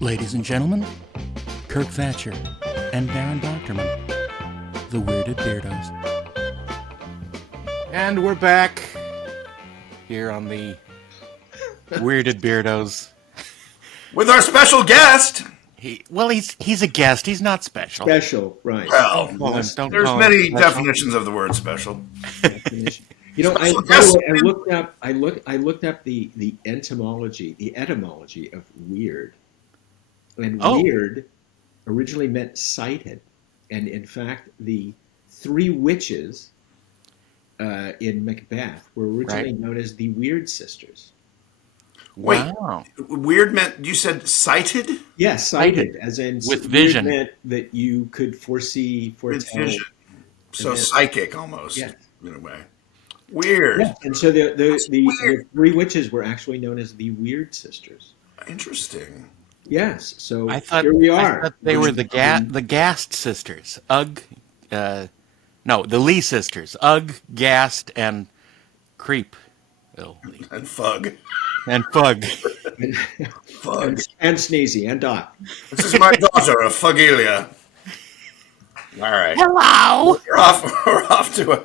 Ladies and gentlemen, Kirk Thatcher and Darren Doctorman, the Weirded Beardos. And we're back here on the Weirded Beardos. With our special guest. He's a guest. He's not special. Special, right. Well, Don't there's call him many special. definitions of the word special. You know, Special by the guest. way, I looked up the etymology of weird. And weird originally meant sighted. And in fact, the three witches in Macbeth were originally known as the Weird Sisters. Wait, Wow. weird meant, you said sighted? Yes, sighted, as in With weird vision. meant that you could foresee, With foretell. vision. So then- psychic almost, Yeah. in a way. Weird. Yeah, and so the weird. three witches were actually known as the Weird Sisters. Interesting. Yes, so I here we are. thought they were the Gast sisters. The Lee sisters. Gast, and Creep. And Fug. And Fug. Fug. And Sneezy and Dot. This is my daughter, Fugilia. All right. Hello! We're off to a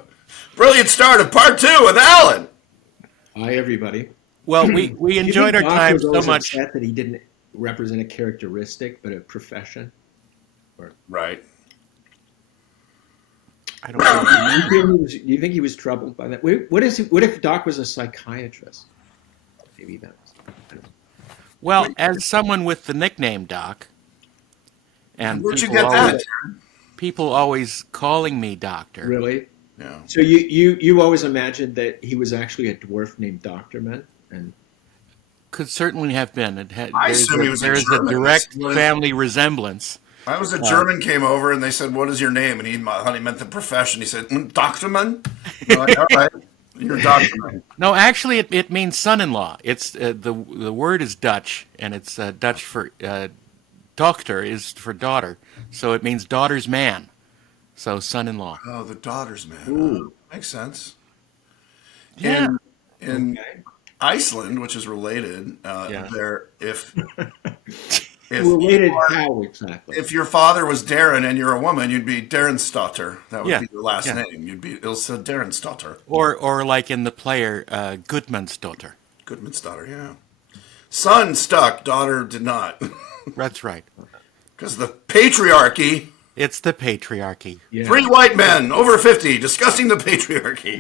brilliant start of part 2 with Alan. Hi, everybody. Well, we enjoyed our Doc time was so always much. upset that he didn't represent a characteristic, but a profession. Right. I don't know. You think he was troubled by that? What if Doc was a psychiatrist? Maybe that's. Well, as someone with the nickname Doc, and Where'd you people get that? people always calling me Doctor. Really? Yeah. So you always imagined that he was actually a dwarf named Doctorman, and Could certainly have been. I assume he was a There's a German. direct family resemblance. I was a German came over and they said, "What is your name?" And he meant the profession. He said, "Doctorman." I'm like, all right, you're Doctorman. No, actually, it means son-in-law. It's the word is Dutch, and it's Dutch for dochter is for daughter, so it means daughter's man. So son-in-law. Oh, the daughter's man. Ooh. Makes sense. Yeah. In Okay. Iceland, which is related, Yeah. there if related you are- how exactly? if your father was Darren and you're a woman, you'd be Darrensdotter. That would Yeah. be your last Yeah. name. You'd be Ilse Darrensdotter. Or like in the player, Gudmundsdottir. Goodman's daughter, yeah. Son stuck, daughter did not. That's right. Because the patriarchy. It's the patriarchy. Yeah. 3 white men over 50 discussing the patriarchy.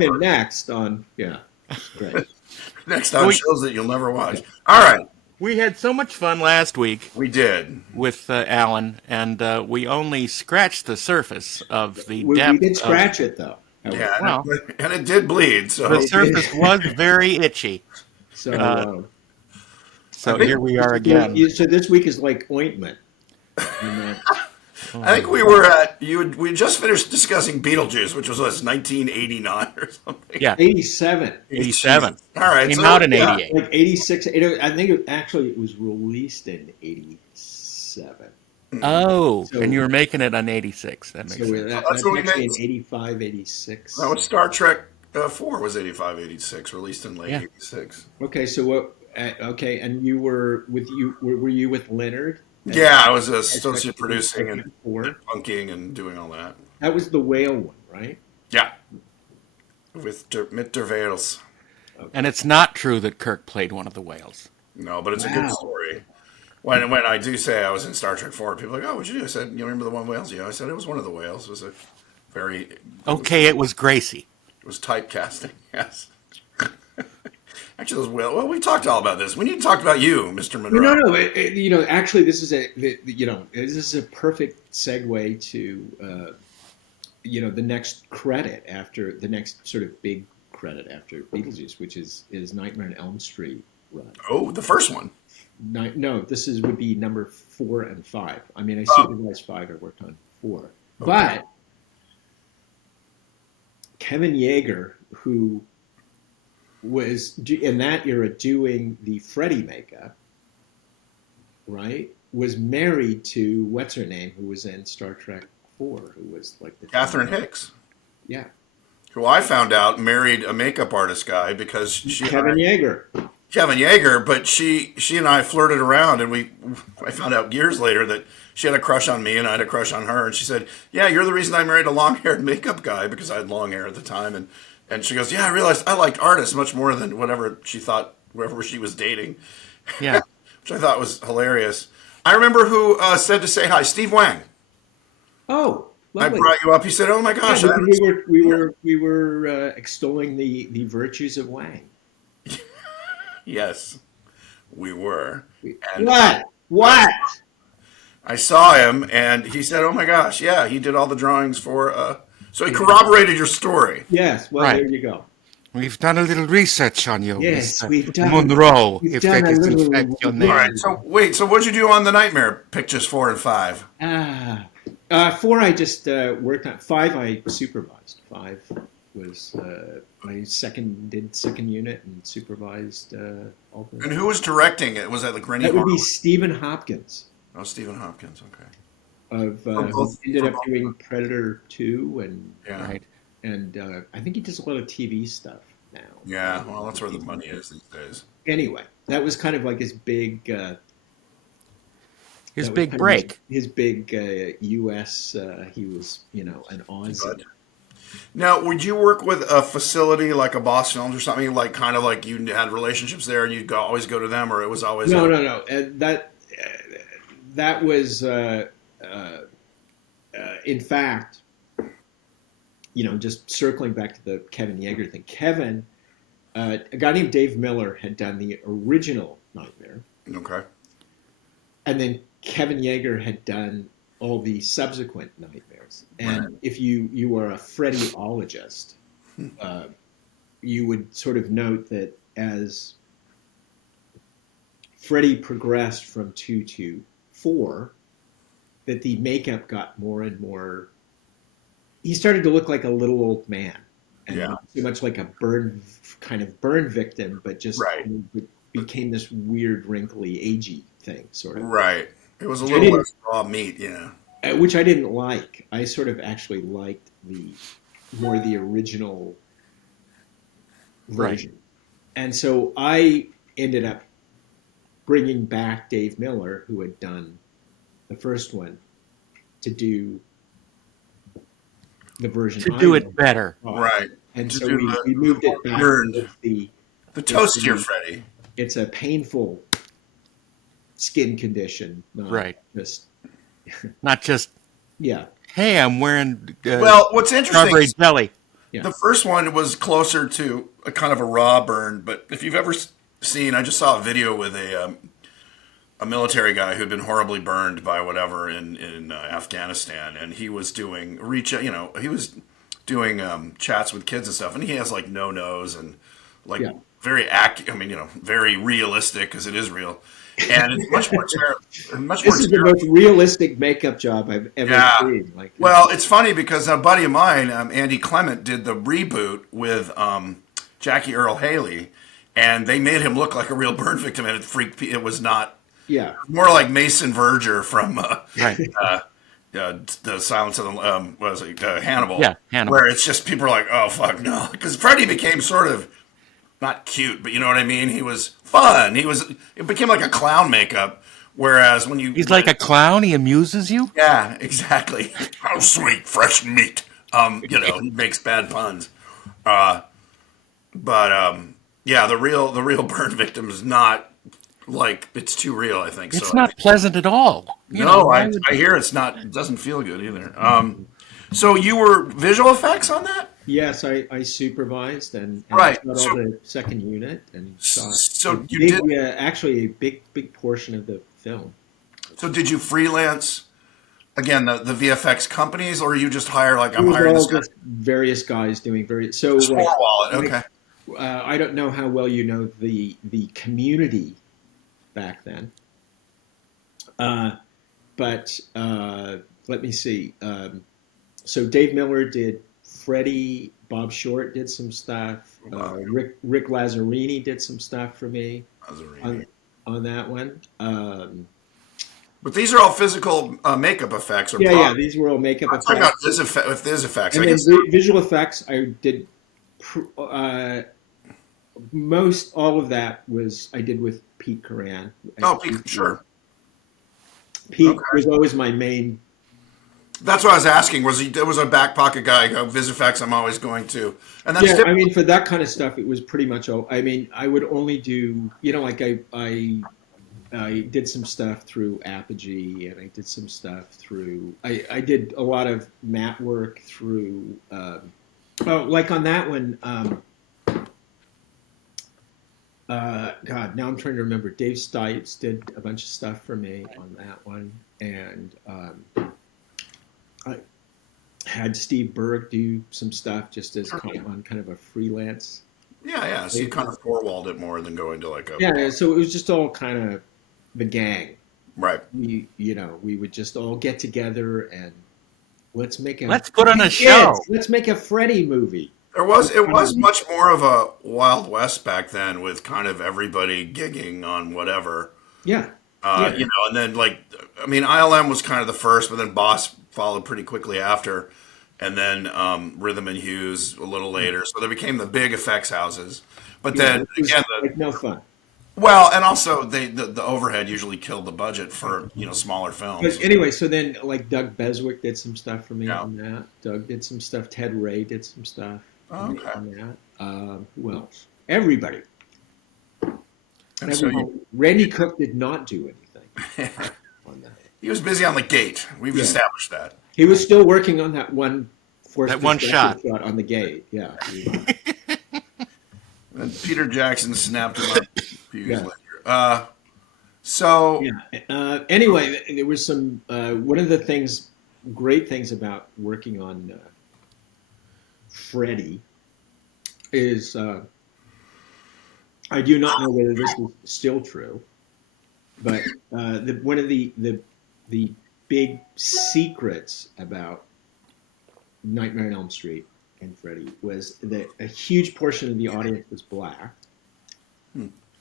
And next on great. Next on shows that you'll never watch. All right, We had so much fun last week we did. with Alan, and we only scratched the surface of the We depth. did scratch it though. Yeah, Wow. and it did bleed. So The surface was very itchy. So, So here we are again. So this week is like ointment. And, I think we were at we just finished discussing Beetlejuice, which was 1989 or something. Yeah, 87, 87. All right, Came so, out in yeah. 88. like 86. I think it was released in 87. Oh, So- and you were making it on 86. That makes So sense. that's That's what we actually in meant. 85, 86. That was Star Trek 4 was 85, 86, released in late Yeah. 86. Okay, so what? Okay, and you were with you? Were you with Leonard? Yeah, I was associate producing and Four. funking and doing all that. That was the whale one, right? Yeah, with Mit der Wales. And it's not true that Kirk played one of the whales. No, but it's a Wow. good story. When I do say I was in Star Trek 4, people are like, "Oh, what'd you do?" I said, "You remember the one whales?" Yeah, I said it was one of the whales. It was a very Okay, it was Gracie. It was typecasting. Yes. Actually, those whales. Well, we talked all about this. We need to talk about you, Mr. Monroe. No. Actually, this is a perfect segue to, the next credit after the next sort of big credit after Beetlejuice, which is Nightmare on Elm Street run. Oh, the first one. No, would be number 4 and 5. I mean, I supervised 5. I worked on 4, but Kevin Yeager, who was in that era doing the Freddy makeup, right, was married to what's her name, who was in Star Trek 4, who was like the Catherine Hicks, yeah, who I found out married a makeup artist guy because she Kevin Yeager. Kevin Yeager, but she and I flirted around, and I found out years later that she had a crush on me and I had a crush on her, and she said, "Yeah, you're the reason I married a long-haired makeup guy because I had long hair at the time." And she goes, "Yeah, I realized I liked artists much more than whatever she thought whoever she was dating," Yeah. which I thought was hilarious. I remember who said to say hi, Steve Wang. Oh, I lovely. brought you up. He said, "Oh my gosh, Yeah, I we were extolling the virtues of Wang. yes, we were." And What? What? I saw him, and he said, "Oh my gosh, yeah, he did all the drawings for." So he corroborated your story. Yes. Well, Right. there you go. We've done a little research on you, Yes, Mr. we've done. Monroe, we've if done that a is in little fact your All name. right. So wait. So what'd you do on the Nightmare Pictures 4 and 5? Four I just worked on. Five I supervised. Five was my second unit and supervised all And the. who was directing it? Was that like Rennie That would be Harlan? Stephen Hopkins Oh, Stephen Hopkins. Okay. of For who both- ended for up both. doing Predator 2 Yeah. Right. and I think he does a lot of TV stuff now. Yeah. Well, that's where the money is these days. Anyway, that was kind of like his big. His that was big kind of break. His big U.S. He was, an Aussie. But- Now, would you work with a facility like a Boss Films or something, like kind of like you had relationships there and you'd always go to them, or it was always No. That was, in fact, just circling back to the Kevin Yeager thing. Kevin, a guy named Dave Miller had done the original Nightmare, Okay. and then Kevin Yeager had done all the subsequent Nightmares. And Right. if you are a Freddyologist, you would sort of note that as Freddy progressed from 2 to 4, that the makeup got more and more. He started to look like a little old man, and Yeah. not so much like a burn victim, but just Right. became this weird, wrinkly, agey thing, sort of. Right. It was a I little didn't- less raw meat, yeah. Which I didn't like. I sort of actually liked the original version, and so I ended up bringing back Dave Miller, who had done the first one, to do the version To I do know. it better. Right. And To so do we moved it back. burned. It's The toastier Freddy. it's a painful skin condition, not Right. just Not just, yeah. hey, I'm wearing Well, what's interesting strawberry is jelly. Yeah. the first one was closer to a kind of a raw burn, but if you've ever seen, I just saw a video with a military guy who'd been horribly burned by whatever in Afghanistan, and he was doing he was doing chats with kids and stuff, and he has like no nose and like Yeah. very very realistic because it is real, and it's much more terrible. Much more This is the terrible. most realistic makeup job I've ever Yeah. seen. Like, Well, it's funny because a buddy of mine, Andy Clement, did the reboot with Jackie Earl Haley, and they made him look like a real burn victim, and it was not. yeah, More like Mason Verger from Right. the Silence of the Hannibal. Yeah, Hannibal. Where it's just people are like, oh fuck no, because Freddy became sort of not cute, but you know what I mean. He was fun. It became like a clown makeup. Whereas when you He's like a clown. He amuses you. yeah, exactly. How sweet, fresh meat. He makes bad puns. Yeah, the real burn victim is not like it's too real. I think It's so. not pleasant at all. No, why I would- hear it's not. It doesn't feel good either. So you were visual effects on that? yes, I supervised and Right, shot all so- the second unit and shot So you big, did. actually a big portion of the film. So did you freelance again the VFX companies, or you just hire like It I'm was hiring all this guy? just various guys doing various. So Store like, wallet. like, Okay. I don't know how well you know the community back then, but let me see. So Dave Miller did Freddy. Bob Short did some stuff. Rick Lazzarini did some stuff for me on that one. But these are all physical makeup effects. Or Yeah, prop- these were all makeup I'm talking about effects. with this effects. And I then guess. visual effects, I did most all of that was I did with Pete Coran. Oh, sure. Pete Okay. was always my main. That's what I was asking. Was he? There was a back pocket guy. Visifex, I'm always going to, and that's Yeah, different. I mean, for that kind of stuff, it was pretty much all. I mean, I would only do, like I did some stuff through Apogee, and I did some stuff through. I did a lot of mat work through. Like on that one. God, now I'm trying to remember. Dave Stipes did a bunch of stuff for me on that one, and I had Steve Berg do some stuff just as on kind of a freelance. Yeah, yeah. So you kind of four-walled it more than going to like a Yeah, so it was just all kind of the gang. right. We would just all get together and Let's put on a show. let's make a Freddy movie. It was much more of a Wild West back then, with kind of everybody gigging on whatever. Yeah, yeah, And then like, I mean, ILM was kind of the first, but then Boss followed pretty quickly after, and then Rhythm and Hughes a little later. So they became the big effects houses. But yeah. then It was again, like no fun. well, and also the overhead usually killed the budget for smaller films. But anyway, so then like Doug Beswick did some stuff for me Yeah. on that. Doug did some stuff. Ted Ray did some stuff for Oh, me okay. on that. Who else? Everybody. And so Randy Cook did not do anything on that. he was busy on the gate. We've Yeah. established that. He was still working on that one forced That one perspective shot. on the gate. Yeah. And Peter Jackson snapped him up a few years Yeah. later. So Yeah. Anyway, there was some. One of the great things about working on Freddy is I do not know whether this is still true, but one of the big secrets about Nightmare on Elm Street and Freddy was that a huge portion of the audience was black,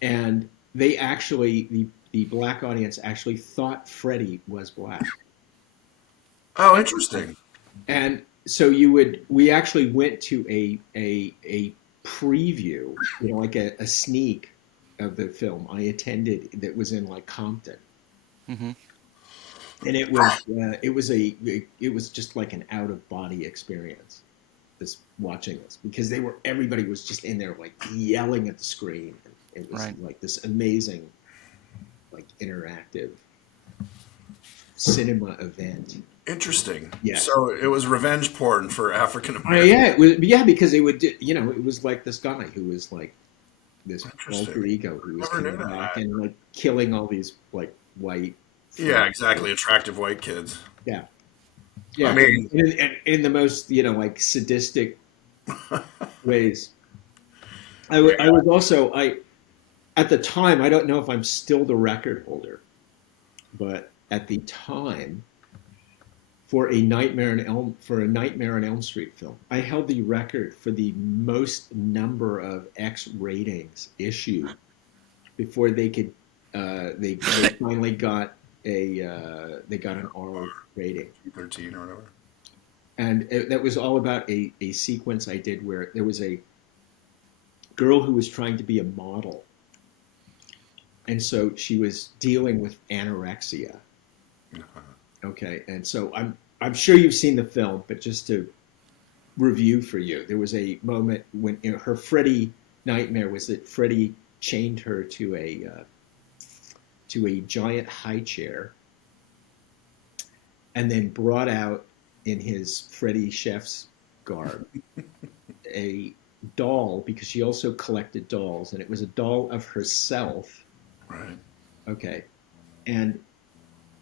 and they actually the black audience actually thought Freddy was black. oh, interesting. And so we actually went to a preview, like a sneak of the film I attended that was in like Compton. Mm-hmm. And it was just like an out of body experience, this watching this, because everybody was just in there like yelling at the screen. It was Right. like this amazing, like interactive cinema event. Interesting. Yeah. So it was revenge porn for African Americans. Because it was like this guy who was like this Interesting. alter ego who was Never coming knew back that. and like killing all these like white. Yeah, exactly. Attractive white kids. Yeah. Yeah. I mean- in the most, like sadistic ways. I was also, at the time, I don't know if I'm still the record holder, but at the time, for a Nightmare on Elm Street film, I held the record for the most number of X ratings issued before they could. They finally got an R rating, 13 or whatever. and that was all about a sequence I did where there was a girl who was trying to be a model, and so she was dealing with anorexia. Okay, and so I'm sure you've seen the film, but just to review for you, there was a moment when her Freddy nightmare was that Freddy chained her to a giant high chair, and then brought out in his Freddy chef's garb a doll, because she also collected dolls, and it was a doll of herself. Right. Okay, and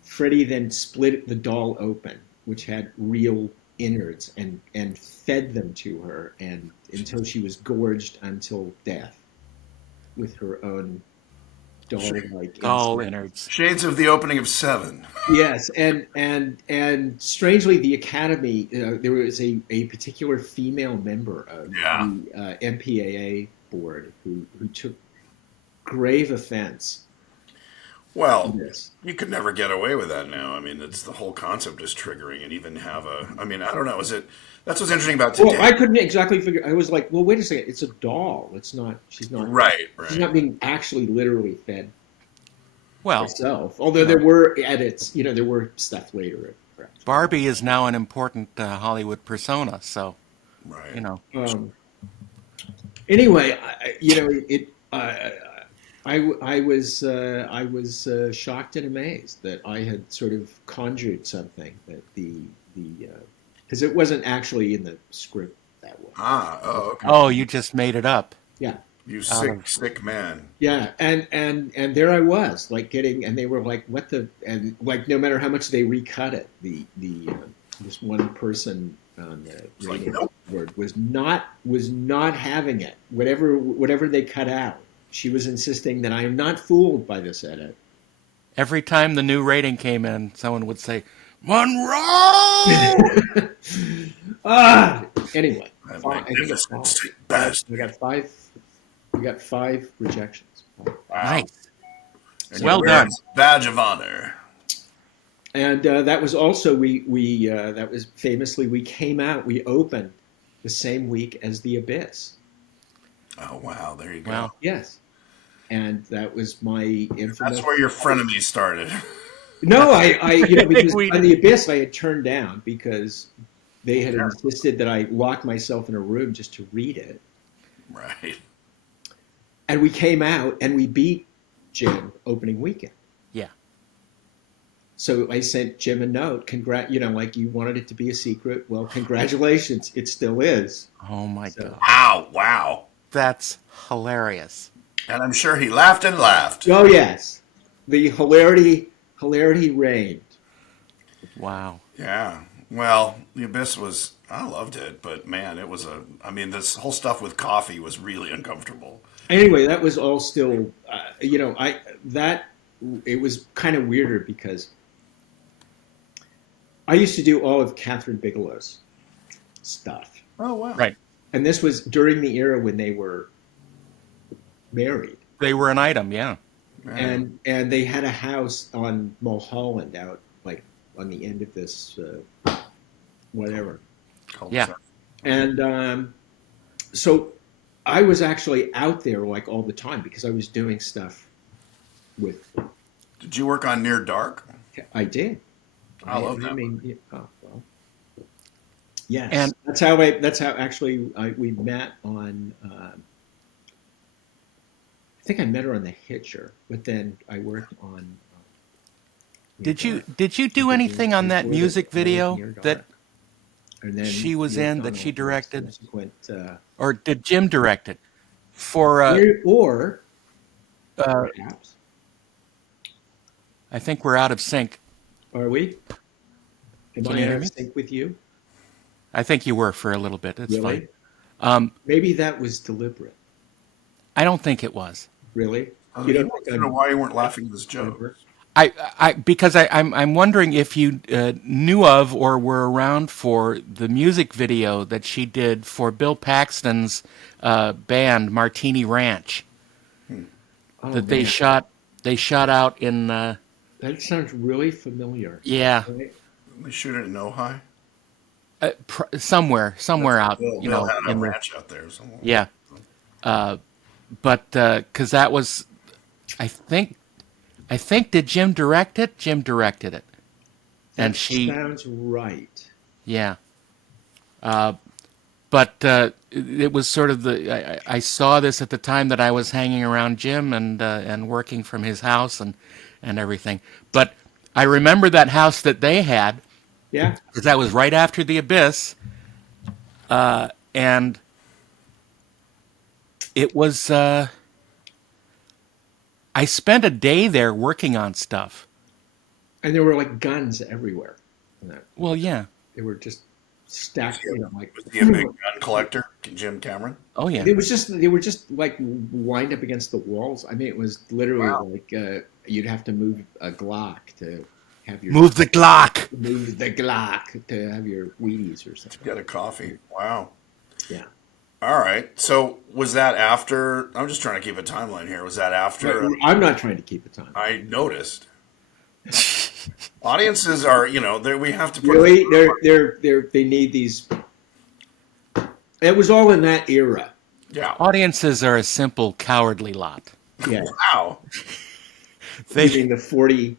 Freddy then split the doll open, which had real innards, and fed them to her, and until she was gorged until death with her own doll-like All inside. innards. Shades of the opening of Seven. Yes, and strangely, the Academy, there was a particular female member of Yeah. the MPAA board who took grave offense Well, Yes. you could never get away with that now. I mean, it's the whole concept is triggering, and even have a. I mean, I don't know. Is it? That's what's interesting about Well, today. I couldn't exactly figure. I was like, well, wait a second. It's a doll. It's not. She's not. Right, She's right. not being actually literally fed Well, herself. Although you there know, were edits. There were stuff later. Perhaps. Barbie is now an important Hollywood persona. So, Right. you know, Anyway, it. I was shocked and amazed that I had sort of conjured something that the because it wasn't actually in the script that way. Ah, oh, okay. oh, you just made it up Yeah, You out sick, of. sick man. yeah, and there I was, like getting, and they were like, "What the?" And like, no matter how much they recut it, the this one person on the It's like, radio nope. board was not having it. Whatever they cut out, she was insisting that I am not fooled by this edit. Every time the new rating came in, someone would say, Monroe! Ah, anyway, That I think it's magnificent five. sick We bastard. got five. We got five rejections. Wow. Nice. And Well you're wearing done. a badge of honor. And that was also we that was famously we came out, we opened the same week as The Abyss. Oh, wow. There you go. Wow. Yes, and that was my infamous. That's where your frenemy started. No, I because We- on The Abyss I had turned down because they had insisted that I lock myself in a room just to read it. Right. And we came out and we beat Jim opening weekend. Yeah. So I sent Jim a note. Like you wanted it to be a secret. Well, congratulations, it still is. Oh, my So- God. Wow. Wow. That's hilarious. And I'm sure he laughed and laughed. Oh yes, the hilarity reigned. Wow. Yeah. Well, The Abyss was, I loved it, but man, I mean, this whole stuff with coffee was really uncomfortable. Anyway, that was all still, it was kind of weirder because I used to do all of Catherine Bigelow's stuff, Oh, wow. Right. and this was during the era when they were married, They were an item, yeah. Yeah. and they had a house on Mulholland out like on the end of this whatever. Yeah. And so I was actually out there like all the time because I was doing stuff with. Did you work on Near Dark? I did. I love that Oh well. Yes, And- that's how actually we met on. I think I met her on The Hitcher, but then I worked on. Did you do anything on that music video that and then she was worked in, on that she all the directed? subsequent, or did Jim direct it? For or uh, perhaps I think we're out of sync. are we? Am Can I you out hear of me? sync with you? I think you were for a little bit. It's Really? fine. Maybe that was deliberate. I don't think it was. Really? I You don't don't know why you weren't laughing at this joke. Clever? Because I'm wondering if you knew of or were around for the music video that she did for Bill Paxton's band Martini Ranch Oh, that they man. shot out in That sounds really familiar. yeah Right? They shoot it in Ojai. somewhere out Bill had a in the, ranch out there somewhere. yeah but because that was I think did Jim direct it? Jim directed it, and That she sounds right. yeah. But it was sort of I saw this at the time that I was hanging around Jim and working from his house and everything. But I remember that house that they had Yeah. because that was right after The Abyss, and it was. I spent a day there working on stuff. And there were like guns everywhere. Well, yeah. They were just stacked, like. Was he a big gun collector, Jim Cameron? Oh, yeah. They were just like lined up against the walls. I mean, it was literally Wow. like you'd have to move a Glock to have your Move the Glock. move the Glock to have your Wheaties or something. Get a coffee. Wow. Yeah. All right. So was that after? I'm just trying to keep a timeline here. Was that after I'm not trying to keep a time. I noticed? Audiences are, we have to put. Really, they need these. It was all in that era. Yeah. Audiences are a simple, cowardly lot. Yeah, Wow. leaving the 40.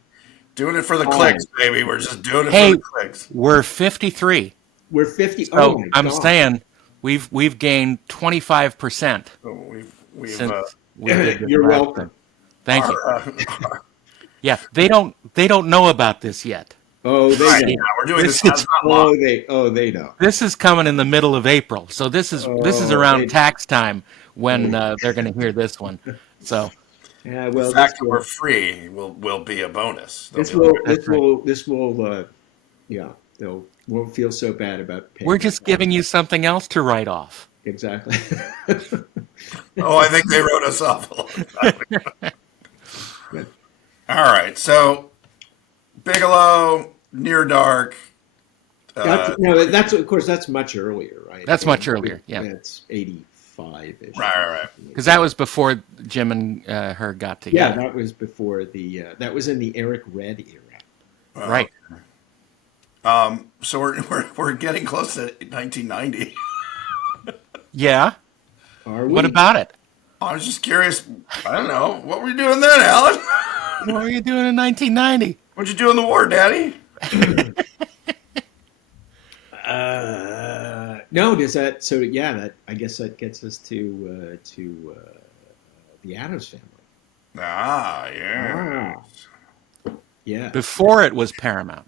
Doing it for the Oh. clicks, baby. We're just doing it Hey, for the clicks. we're 53. We're 50. So Oh my I'm God. saying we've gained 25% So we've since we did this You're last welcome. time. Thank you. our, Yeah, they don't know about this yet. Oh, they right, know. yeah, we're doing This this. is- Not long. They know. This is coming in the middle of April, so this is Oh, around they- tax time when they're going to hear this one. So Yeah, The well, fact that we're free will be a bonus. They'll this be will like, this will yeah, they'll won't feel so bad about paying. we're just giving you something else to write off. Exactly. oh, I think they wrote us off a long time ago. Good. All right, so Bigelow, Near Dark. That's of course that's much earlier, right? That's much earlier, yeah. That's 85-ish. Right. Because that was before Jim and her got Yeah, together. that was before that was in the Eric Red era. Right. So we're getting close to 1990. Yeah. Are we? What about it? I was just curious. I don't know. What were you doing then, Alan? What were you doing in 1990? What'd you do in the war, Daddy? No, does that? So yeah, that I guess that gets us to the Addams Family. Ah, yeah. Yeah. Before it was Paramount.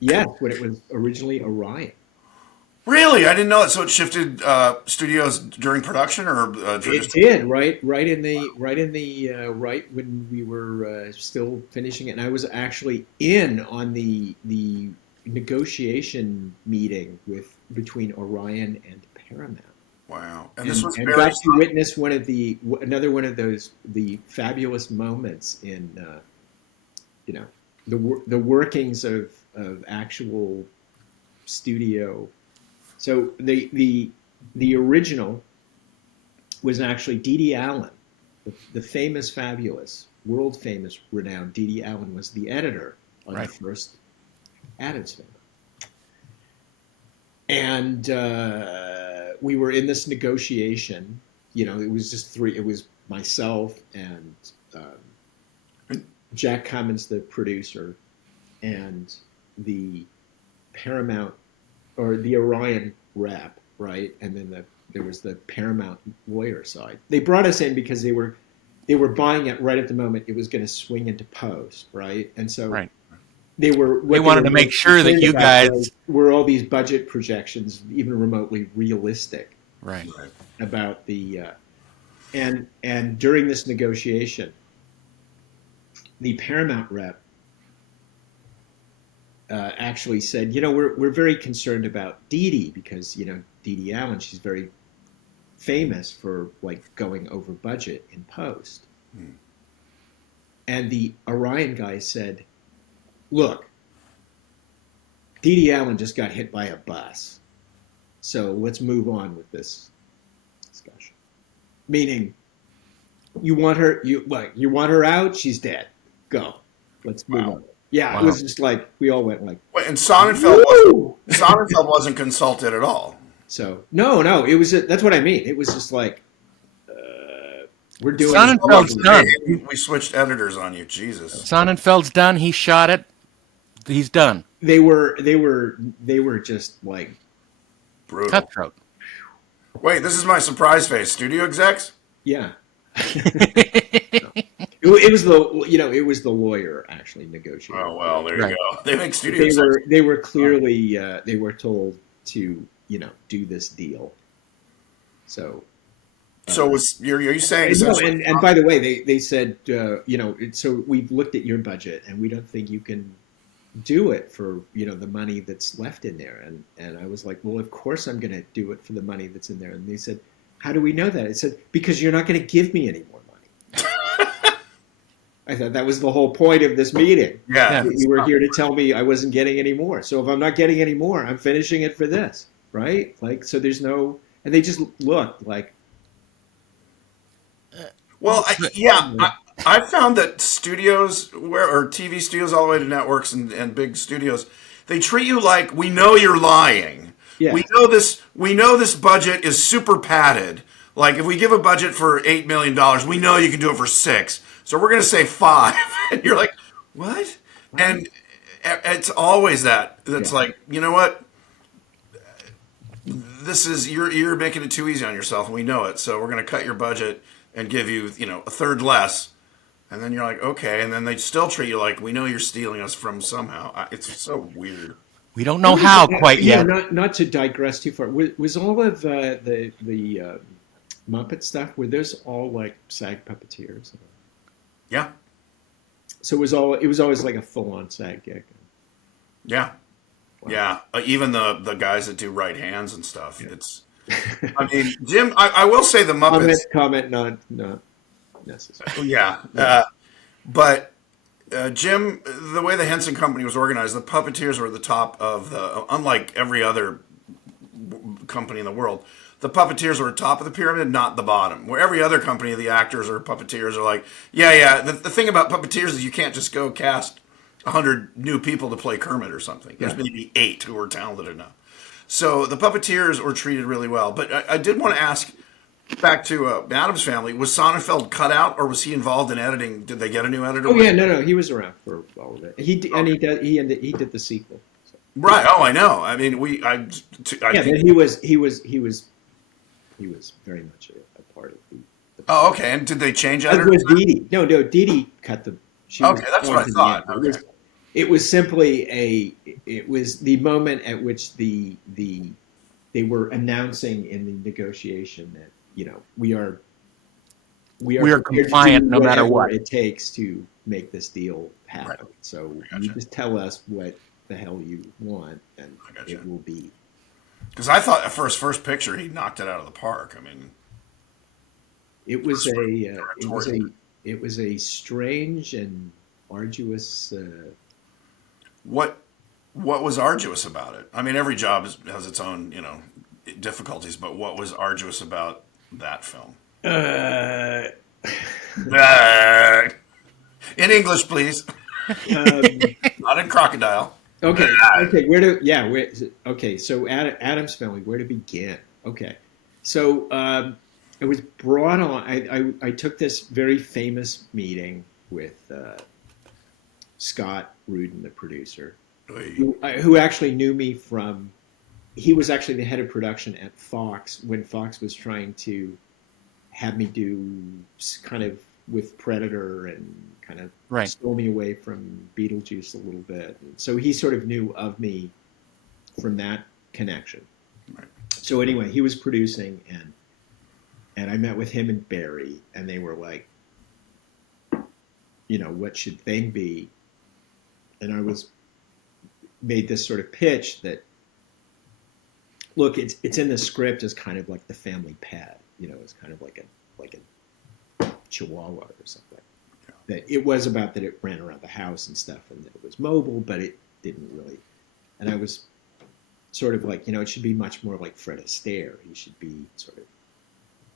Yes, when it was originally Orion. Really? I didn't know that. So it shifted studios during production, or It did right when we were still finishing it, and I was actually in on the negotiation meeting between Orion and Paramount. Wow. And this was got very to witness another one of those the fabulous moments in the workings of actual studio. So the original was actually Dee Allen, the famous, fabulous, world famous, renowned Dee Allen was the editor on Right. the first Addams Family. And we were in this negotiation. It was just three. It was myself and Jack Cummins, the producer, and the Paramount or the Orion rep, right? And then there was the Paramount lawyer side. They brought us in because they were buying it right at the moment it was going to swing into post, right? And so Right. they wanted to make sure that you guys were all these budget projections even remotely realistic Right. about the and during this negotiation, the Paramount rep actually said, we're very concerned about Dee Dee because Dee Allen, she's very famous for going over budget in post. And the Orion guy said, look, Dee Allen just got hit by a bus, so let's move on with this discussion. Meaning, you want her out? She's dead. Go. Let's move on. Yeah, Wow. It was just like we all went like. Wait, and Sonnenfeld wasn't consulted at all. So no, it was. That's what I mean. It was just like we're doing. Sonnenfeld's done. We switched editors on you, Jesus. Sonnenfeld's done. He shot it. He's done. They were just like Brutal. Cutthroat. Wait, this is my surprise face. Studio execs? yeah. It was the lawyer actually negotiating. Oh well, there Right. you go. They make studio execs. They were clearly they were told to do this deal. So So are you saying? no, essentially- and by the way, they said so we've looked at your budget and we don't think you can do it for the money that's left in there. And I was like, well, of course I'm going to do it for the money that's in there. And they said, how do we know that? I said, because you're not going to give me any more money. I thought that was the whole point of this meeting. yeah. You were here to tell me I wasn't getting any more. So if I'm not getting any more, I'm finishing it for this, right? So there's no and they just looked like. Well, I found that studios or TV studios all the way to networks and big studios, they treat you like we know you're lying. Yeah. We know this budget is super padded. Like if we give a budget for $8 million, we know you can do it for 6. So we're going to say 5. And you're like, what? And it's always that. It's like, you know what? This is you're making it too easy on yourself, and we know it. So we're going to cut your budget and give you, a third less. And then you're like, okay. And then they still treat you like we know you're stealing us from somehow. It's so weird. We don't know how quite yet. Not to digress too far. Was all of the Muppet stuff? Were those all like SAG puppeteers? Yeah. So it was always like a full on SAG gig. Yeah. Wow. Yeah. Even the guys that do right hands and stuff. Yeah. It's. I mean, Jim. I will say the Muppets. Comment not necessary. Yeah. But Jim, the way the Henson Company was organized, the puppeteers were at the top of the. Unlike every other company in the world, the puppeteers were at the top of the pyramid, not the bottom. Where every other company, the actors or puppeteers are like, yeah. The thing about puppeteers is you can't just go cast 100 new people to play Kermit or something. There's maybe 8 who are talented enough. So the puppeteers were treated really well. But I did want to ask, back to Addams Family, was Sonnenfeld cut out, or was he involved in editing? Did they get a new editor? Oh yeah, no, he was around for all of it. He did the sequel. So. Right. Oh, I know. I mean, he was very much a part of the. Oh, okay. And did they change editors? editors? It was Dee Dee. No, Dee Dee cut the. Okay, that's what I thought. Okay. It was simply it was the moment at which they were announcing in the negotiation that we are compliant no matter what it takes to make this deal happen. Right. So you just tell us what the hell you want, and it will be. Because I thought at first picture he knocked it out of the park. I mean, it was a strange and arduous. What was arduous about it? I mean, every job has its own, difficulties. But what was arduous about that film? In English, please. Not in crocodile. Okay. So Addams Family. Where to begin? Okay. So it was brought on. I took this very famous meeting with Scott Rudin, the producer, who actually knew me from. He was actually the head of production at Fox when Fox was trying to have me do kind of with Predator and kind of stole me away from Beetlejuice a little bit. And so he sort of knew of me from that connection. Right. So anyway, he was producing, and I met with him and Barry, and they were like, what should Thing be? And I made this sort of pitch that, look, it's in the script as kind of like the family pet, it's kind of like a Chihuahua or something. Yeah. That it was about that it ran around the house and stuff, and that it was mobile, but it didn't really. And I was sort of like, it should be much more like Fred Astaire. He should be sort of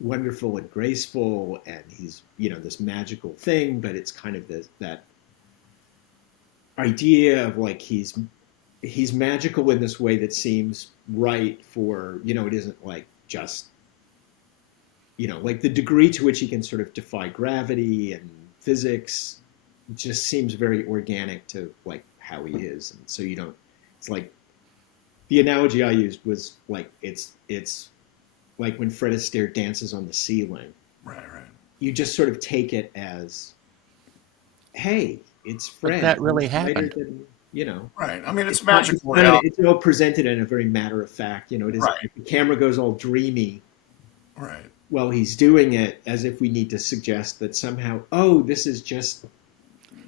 wonderful and graceful, and he's this magical thing, but it's kind of that idea of like he's magical in this way that seems right for it isn't like just like the degree to which he can sort of defy gravity and physics just seems very organic to like how he is, and so it's like the analogy I used was like it's like when Fred Astaire dances on the ceiling. Right. You just sort of take it as, hey, it's Fred. But that really happened. Right. I mean, it's magical. It's all presented in a very matter of fact. It is. Right. The camera goes all dreamy. Right. Well, he's doing it as if we need to suggest that somehow, this is just.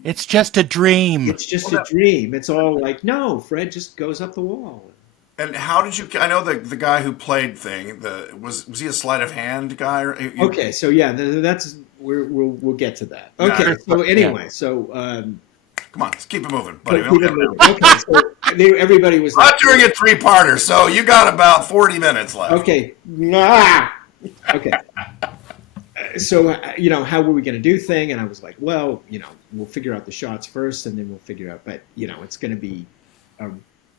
It's just a dream. It's just a dream. It's all like, no, Fred just goes up the wall. And how did you? I know the guy who played Thing. Was he a sleight of hand guy? Okay, so yeah, that's we'll get to that. Okay, so anyway, so Come on, let's keep it moving, buddy. Keep it moving. Okay, so everybody was I'm like, not doing a three-parter, so you got about 40 minutes left. okay, okay. So, how were we going to do thing? And I was like, well, we'll figure out the shots first, and then we'll figure out, but, it's going to be a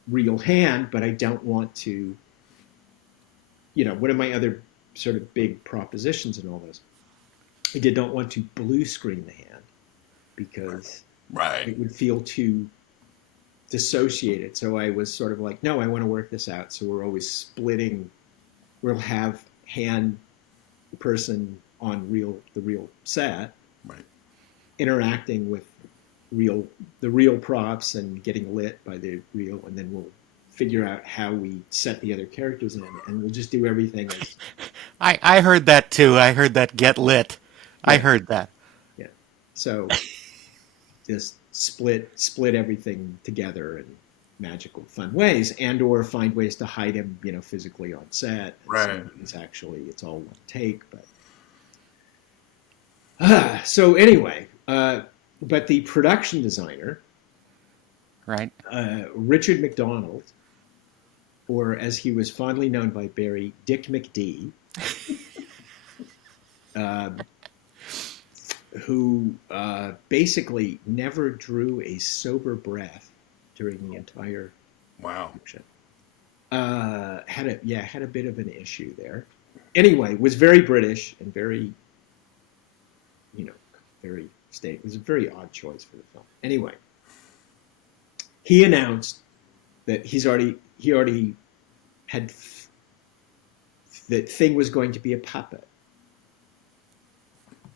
real hand, but I don't want to, one of my other sort of big propositions in all this, I did not want to blue screen the hand because it would feel too dissociated. So I was sort of like, no, I want to work this out. So we're always splitting. We'll have hand person on the real set, interacting with the real props and getting lit by the real, and then we'll figure out how we set the other characters in, and we'll just do everything as. I heard that too. I heard that get lit. Yeah. I heard that. Yeah. So just split everything together in magical, fun ways, and or find ways to hide him, physically on set. Right. So it's all one take, but. So anyway, but the production designer, right, Richard McDonald, or as he was fondly known by Barry, Dick McD, who basically never drew a sober breath during the entire production. Had a bit of an issue there. Anyway, was very British and very. Very state. It was a very odd choice for the film. Anyway, he announced that he already had that Thing was going to be a puppet.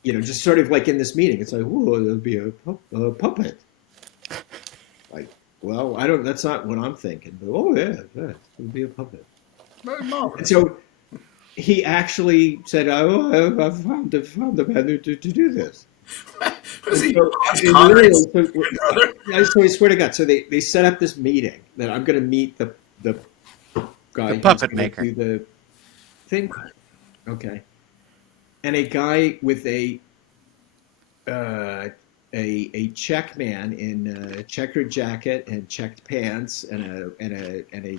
Just sort of like in this meeting, it's like, oh, it'll be a puppet. Like, well, that's not what I'm thinking. But it'll be a puppet. And so he actually said, "Oh, I've found the man to do this." So I swear to God. So they set up this meeting that I'm going to meet the guy, the puppet maker, do the thing. Okay, and a guy with a check man in a checkered jacket and checked pants and a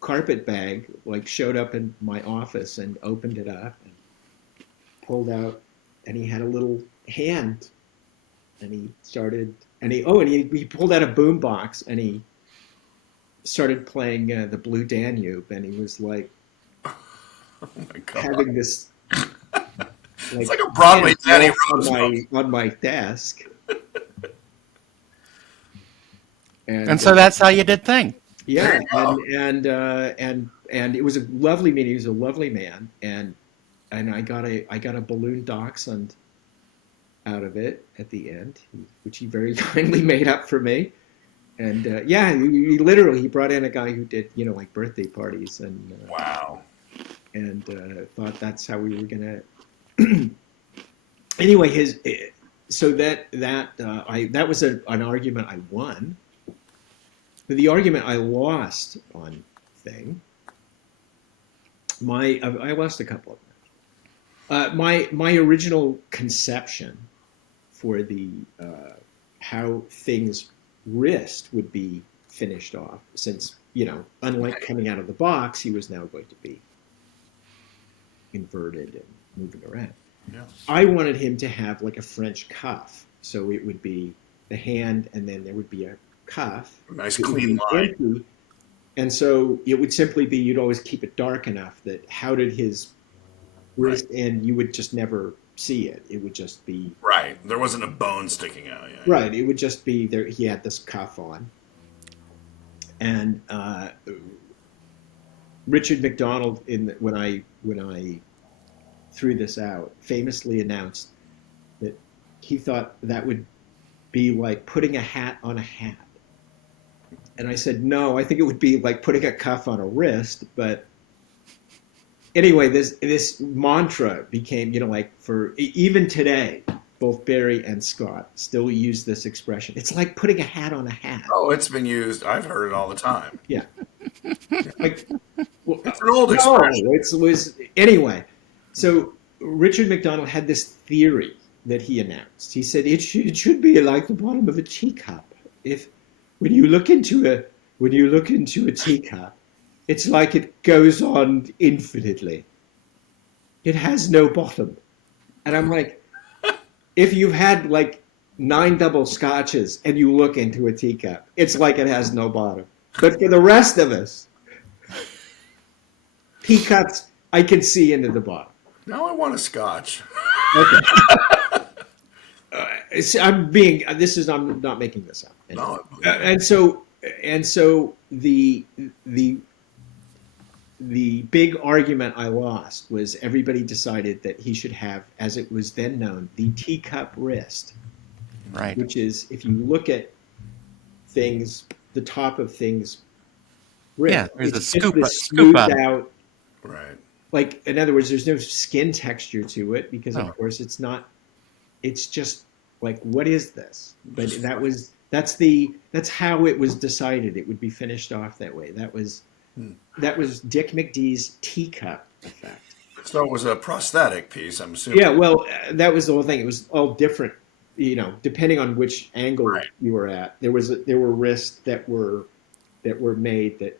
carpet bag showed up in my office and opened it up and pulled out. And he had a little hand, and he started, and he pulled out a boom box, and he started playing the Blue Danube, and he was like, oh my God, having this, it's like a Broadway Danny Rose on my desk, and so that's how you did Thing. Yeah, and it was a lovely meeting. He was a lovely man, and I got a balloon dachshund out of it at the end, which he very kindly made up for me. And he literally brought in a guy who did birthday parties and wow, and thought that's how we were gonna. Anyway, that was an argument I won. But the argument I lost on Thing. I lost a couple of them. My original conception for the how Thing's wrist would be finished off, since unlike coming out of the box, he was now going to be inverted and moving around. Yeah. I wanted him to have a French cuff, so it would be the hand, and then there would be a cuff, nice clean line, empty, and so it would simply be you'd always keep it dark enough that how did his wrist end, you would just never see it. It would just be there wasn't a bone sticking out. Right. It would just be there. He had this cuff on, and Richard McDonald, when I threw this out, famously announced that he thought that would be like putting a hat on a hat. And I said, no, I think it would be like putting a cuff on a wrist. But anyway, this mantra became, for even today, both Barry and Scott still use this expression. It's like putting a hat on a hat. Oh, it's been used. I've heard it all the time. Yeah. It's an old expression. It was anyway. So Richard McDonald had this theory that he announced. He said it should be like the bottom of a teacup. If when you look into a teacup, it's like it goes on infinitely. It has no bottom. And I'm like, if you've had like 9 double scotches and you look into a teacup, it's like it has no bottom. But for the rest of us, teacups, I can see into the bottom. Now I want a scotch. Okay. I'm not making this up. Anyway. No. And so the big argument I lost was everybody decided that he should have, as it was then known, the teacup wrist. Right. Which is, if you look at things, the top of things wrist, Yeah, there's it's a just this scoop smoothed out. out. Right. Like, in other words, there's no skin texture to it because, No. of course, it's not. It's just like, what is this? But that's how it was decided. It would be finished off that way. That was Dick McDee's teacup effect. So it was a prosthetic piece, I'm assuming. Yeah, well, that was the whole thing. It was all different, depending on which angle Right. you were at. There were wrists that were made that,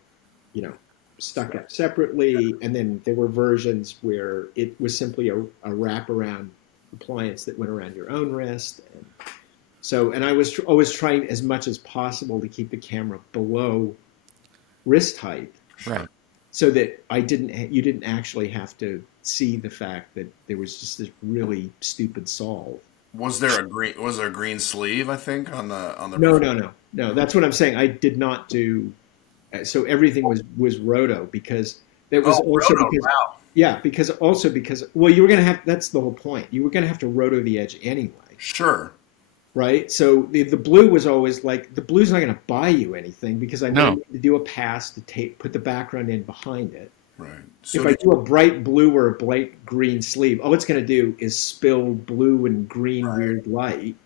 stuck up separately, and then there were versions where it was simply a wraparound appliance that went around your own wrist. And I was always trying as much as possible to keep the camera below wrist height, Right. so that you didn't actually have to see the fact that there was just this really stupid solve. Was there a green sleeve, I think, on the No. That's what I'm saying. I did not do. So everything was roto because there was also roto, because wow. yeah because well, you were gonna have, that's the whole point. You were gonna have to roto the edge anyway, Sure. right? So the blue was always like, the blue's not gonna buy you anything because I No. need to do a pass to put the background in behind it. Right. So If I do a bright blue or a bright green sleeve, all it's going to do is spill blue and green weird light.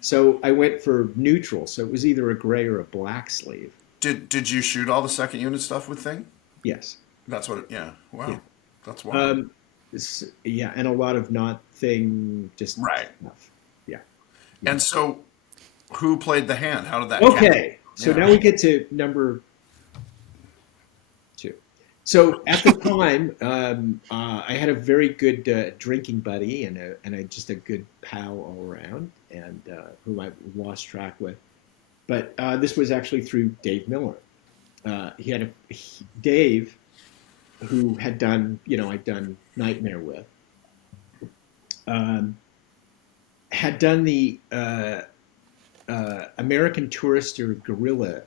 So I went for neutral. So it was either a gray or a black sleeve. did you shoot all the second unit stuff with Thing? Yes. That's what yeah. Wow. Yeah. That's wonderful. And a lot of not thing, just Right. stuff. Yeah. And so who played the hand? How did that Okay. So Yeah. now we get to number 2. So at the time, I had a very good drinking buddy and just a good pal all around, and whom I lost track with. But this was actually through Dave Miller. Dave, who had done, I'd done Nightmare with, had done the American Tourister gorilla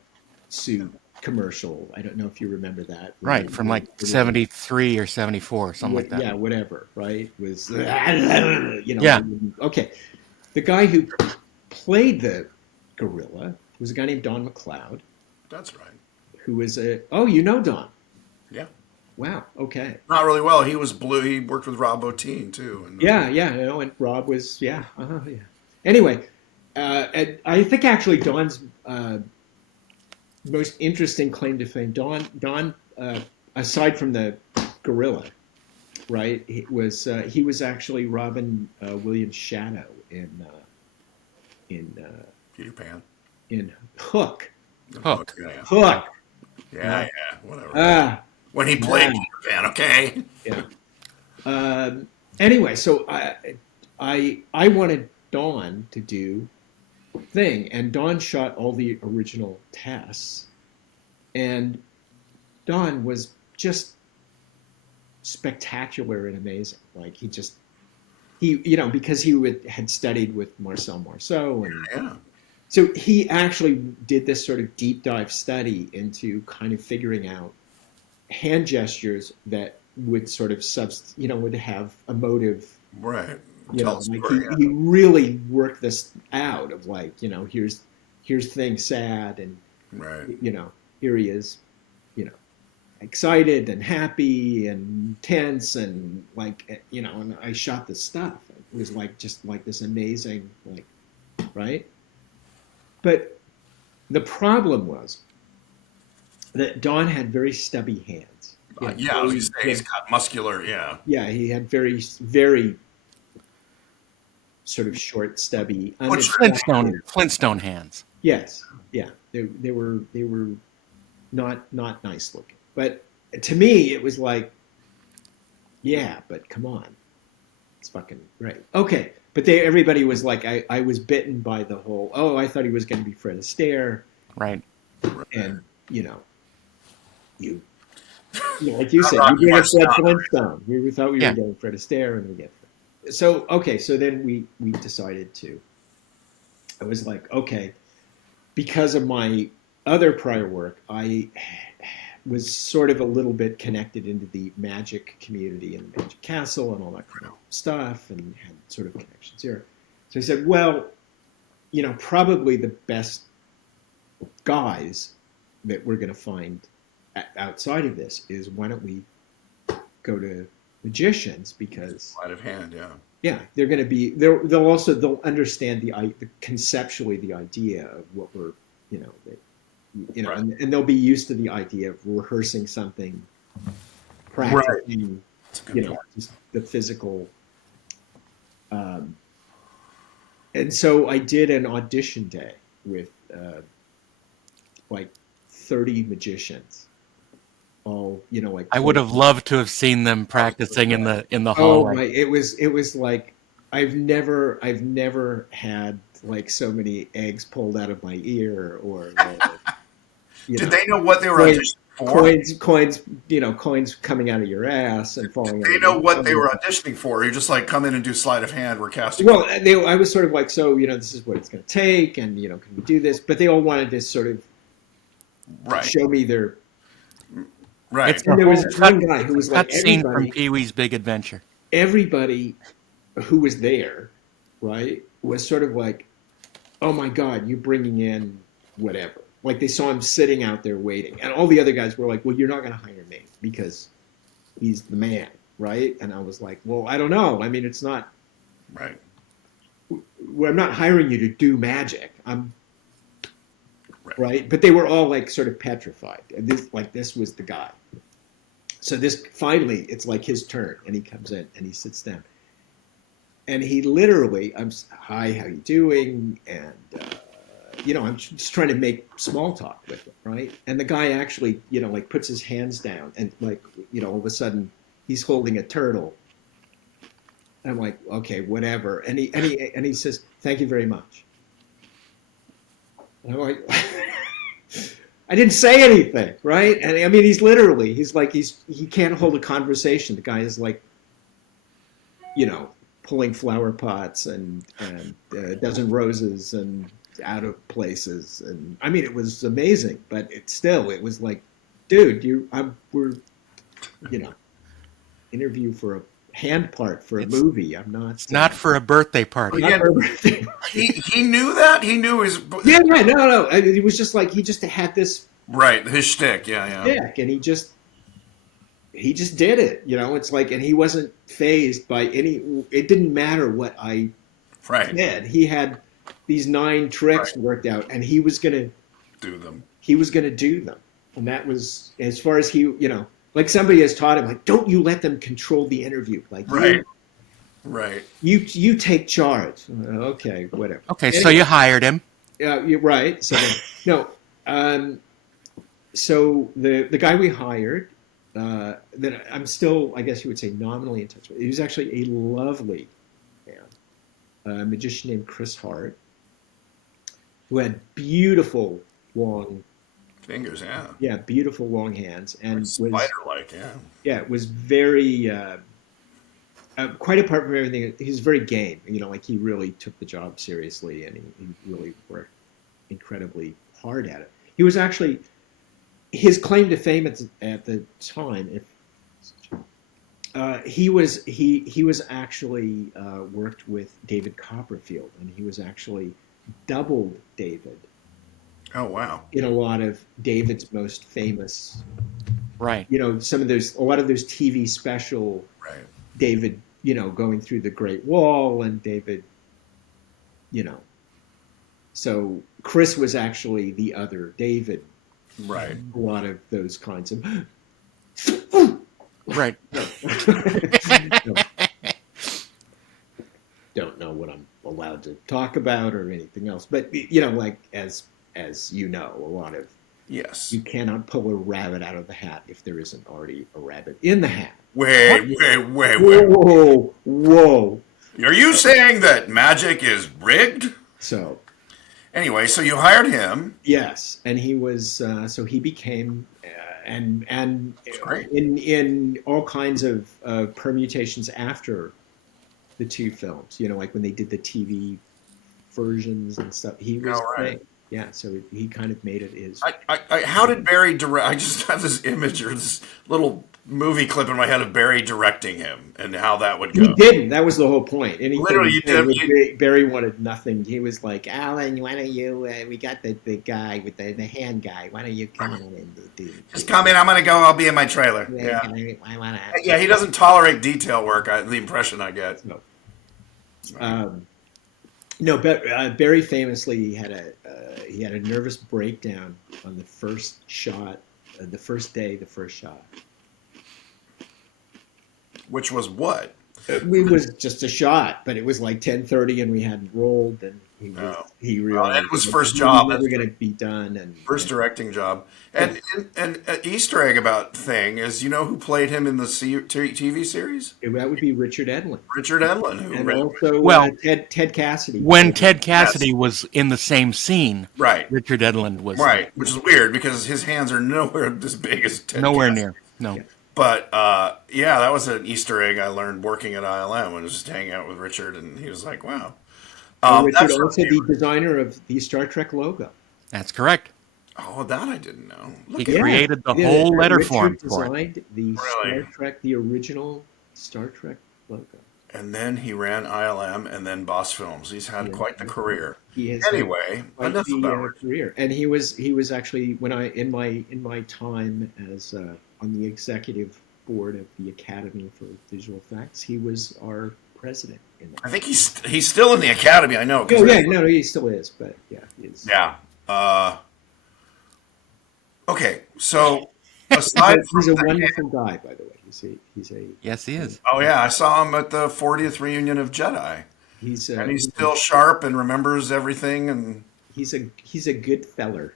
suit commercial. I don't know if you remember that. Right, from like 73 or 74, something like that. Yeah, whatever, right? Was, Yeah. Okay. The guy who played the gorilla was a guy named Don McLeod, That's right. who was Don. Yeah. Wow, okay. Not really well. He was blue. He worked with Rob Bottin too. And, Yeah, and Rob was, yeah. Anyway, and I think actually Don's most interesting claim to fame, Don, aside from the gorilla, right? He was actually Robin Williams' shadow in Peter Pan. in Hook. Hook. Yeah. Hook. Yeah. Whatever. When he played yeah. Peter Pan, okay. Yeah. Anyway, so I wanted Don to do Thing, and Don shot all the original tests, and Don was just spectacular and amazing. Like because he had studied with Marcel Marceau, and Yeah. so he actually did this sort of deep dive study into kind of figuring out hand gestures that would sort of would have emotive. Right. He really worked this out of here's Thing sad, and Right. here he is, excited and happy and tense, and and I shot this stuff. It was just this amazing, right? But the problem was that Don had very stubby hands. I was gonna say he's got muscular. Yeah. Yeah, he had very, very sort of short, stubby, Which- Flintstone hands. Yes, yeah, they were not nice looking. But to me, it was like, yeah, but come on, it's fucking great. Okay, but everybody was like, I was bitten by the whole. Oh, I thought he was going to be Fred Astaire, Right. and you like you said, you Rocky bring up Fred Marciano. Flintstone. We thought we Yeah. were getting Fred Astaire, and we get. So okay, so then we decided to. I was like, okay, because of my other prior work, I was sort of a little bit connected into the magic community and the Magic Castle and all that kind of stuff, and had sort of connections here. So I said, well, probably the best guys that we're going to find outside of this is, why don't we go to magicians, because Sleight of hand, yeah. yeah, they're going to be they'll understand conceptually the idea of what we're Right. and they'll be used to the idea of rehearsing something, practicing That's a good point. just the physical. And so I did an audition day with like 30 magicians, all like I would have loved to have seen them practicing in the oh hallway. my, it was like I've never had like so many eggs pulled out of my ear, or Did they know what they were coins, auditioning for? coins coming out of your ass and falling out. They know what they were auditioning for. You just like, come in and do sleight of hand. We're casting. Well, I was sort of like, so this is what it's going to take, and can we do this? But they all wanted to sort of Right. show me their. Right. It's And there was a one guy who was like, cut scene from everybody, Pee-wee's Big Adventure. everybody who was there, right, was sort of like, oh my God, you're bringing in whatever. Like they saw him sitting out there waiting, and all the other guys were like, well, you're not going to hire me because he's the man, right? And I was like, well, I don't know. I mean, it's not. Right. Well, I'm not hiring you to do magic. I'm right. But they were all like sort of petrified. And this was the guy. So this finally, it's like his turn, and he comes in and he sits down, and he literally, hi, how you doing? And I'm just trying to make small talk with him, right? And the guy actually, like puts his hands down, and like, all of a sudden he's holding a turtle. And I'm like, okay, whatever. And he says, thank you very much. And I'm like, I didn't say anything, right? And I mean, he's he can't hold a conversation. The guy is like, pulling flower pots and a dozen roses and out of places. And I mean, it was amazing, but it was like, dude, we're interview for a hand part for a movie. I'm not. It's not for a birthday party. Yeah. He knew that. He knew his. Yeah, no. It was just like he just had this Right, his shtick. Yeah. shtick, and he just did it. It's like, and he wasn't fazed by any. It didn't matter what I Right. did. He had these 9 tricks Right. worked out, and he was gonna Do them. do them, and that was as far as he. Like somebody has taught him, like, don't you let them control the interview. Like, Right. Right. you take charge. Okay, whatever. Okay, so Anyway. you hired him. You're right. So no. So the guy we hired, that I'm still, I guess you would say, nominally in touch with. He was actually a lovely man, a magician named Chris Hart, who had beautiful long, Fingers. Yeah. beautiful long hands, and was Spider-like. Yeah. it was very. Quite apart from everything, he's very game. Like he really took the job seriously, and he really worked incredibly hard at it. He was actually his claim to fame at the time. He was actually worked with David Copperfield, and he was actually doubled David Oh wow. in a lot of David's most famous. Right. A lot of those TV special. Right. David, going through the Great Wall, and David, so Chris was actually the other David. Right. A lot of those kinds of. Right. Don't know what I'm allowed to talk about or anything else. But you know, like as you know, a lot of Yes. you cannot pull a rabbit out of the hat if there isn't already a rabbit in the hat. Wait. Whoa, whoa. Are you saying that magic is rigged? So Anyway, so you hired him. yes, and he was so he became and It's great. in all kinds of permutations after the two films. You know, like when they did the TV versions and stuff. He was All right. great. Yeah, so he kind of made it his. How did Barry direct? I just have this image or this little movie clip in my head of Barry directing him and how that would He go. didn't. That was the whole point. Literally, Anything you did. Barry wanted nothing. He was like, Alan, why don't you? We got the guy with the hand guy. Why don't you come in and do? Just come in. I'm gonna go. I'll be in my trailer. Yeah. I wanna. Yeah. He doesn't tolerate detail work. The impression I get. No. No, but Barry famously he had a nervous breakdown on the first shot, the first day, the first shot. Which was what? It was just a shot, but it was like 10:30, and we hadn't rolled, and he realized it was first job. Never going to be done, and First directing job. And an Easter egg about Thing is, you know who played him in the TV series? that would be Richard Edlund, Richard Edlund. Who and also Well, Ted Cassidy. When Ted Cassidy was in the same scene, right, Richard Edlund was which is weird because his hands are nowhere as big as Ted nowhere Cassidy. near. No. Yeah. But yeah, that was an Easter egg I learned working at ILM when I was just hanging out with Richard, and he was like, "Wow." Richard That's also the designer of the Star Trek logo. That's correct. Oh, that I didn't know. He created the whole letter form Richard for it. designed the Really? Star Trek, the original Star Trek logo. And then he ran ILM and then Boss Films. He's had quite the career. He has Anyway, quite enough the about Richard. career, and he was actually when I in my time as on the executive board of the Academy for Visual Effects, he was our president in that. I think he's still in the academy. I know. 'Cause Oh yeah, no, he still is, but yeah, he's. Yeah. Okay, so aside He's from a wonderful guy, by the way. He's a Yes, he is. oh yeah, I saw him at the 40th reunion of Jedi, he's and he's still sharp and remembers everything. And he's a good feller.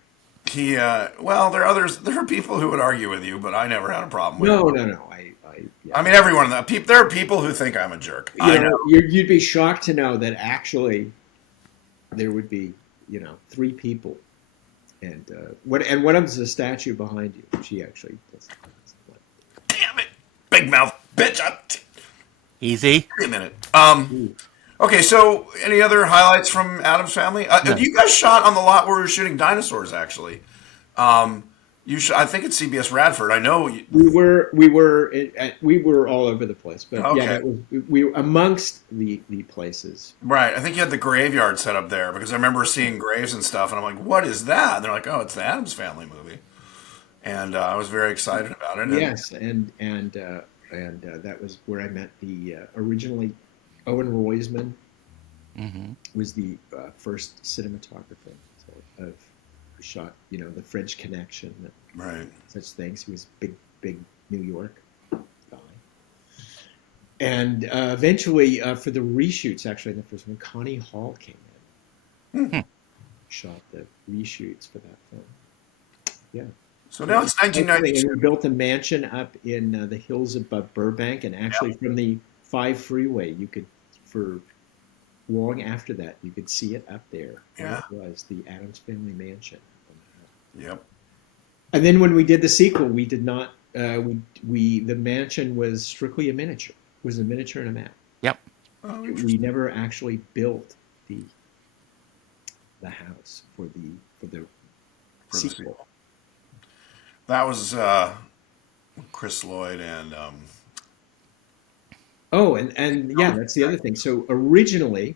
he well, there are people who would argue with you, but I never had a problem with No, him. no. I mean, everyone in that there are people who think I'm a jerk. I know. You'd be shocked to know that actually there would be, 3 people, and one of them's a statue behind you. She actually does. Damn it, big mouth bitch. Easy. Wait a minute. Okay, so any other highlights from Addams Family? No. You guys shot on the lot where we were shooting dinosaurs, actually. I think it's CBS Radford. I know. We were all over the place, but Okay. yeah, we were amongst the places. Right. I think you had the graveyard set up there because I remember seeing graves and stuff, and I'm like, "What is that?" And they're like, "Oh, it's the Addams Family movie," and I was very excited about it. Yes, and that was where I met the originally Owen Roisman was the first cinematographer of who shot the French Connection and Right. such things. He was big New York guy, and eventually for the reshoots, actually in the first one, Connie Hall came in, shot the reshoots for that film. Yeah. So now it's And 1992. we built a mansion up in the hills above Burbank, and actually from the 5 freeway, you could, for long after that, you could see it up there. Yeah. It was the Addams Family Mansion. Yep. And then when we did the sequel, we did not. The mansion was strictly a miniature. It was a miniature and a map. Yep. Oh, We interesting. never actually built the house for the sequel. That was Chris Lloyd and Oh, and yeah, that's the other thing. So originally,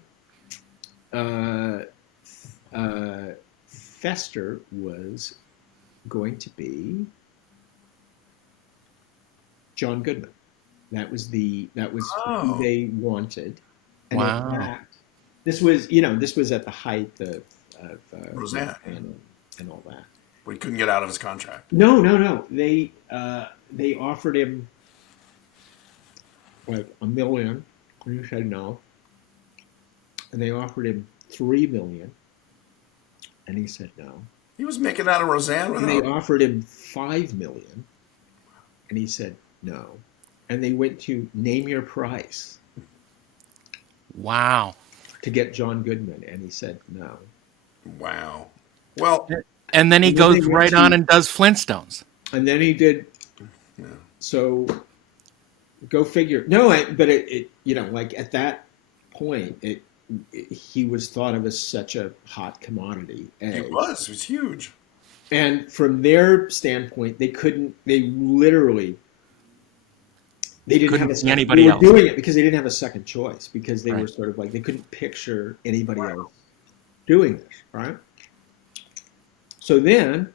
Fester was going to be John Goodman. That was who they wanted. And Wow. in fact, this was at the height of Roseanne. and all that. we couldn't get out of his contract. No. They offered him like $1 million. He said no. and they offered him $3 million, and he said no. He was making out of Roseanne with And they her. offered him $5 million, and he said no. And they went to Name Your Price Wow. to get John Goodman, and he said no. Wow. Well, And then he And then goes they went right to- on and does Flintstones. And then he did. yeah. So go figure. No, but it like at that point, he was thought of as such a hot commodity. It was huge. And from their standpoint, they couldn't. They literally. They didn't Couldn't have a see second, anybody they were else. doing it because they didn't have a second choice, because they were Right. sort of like they couldn't picture anybody else doing this, right? So then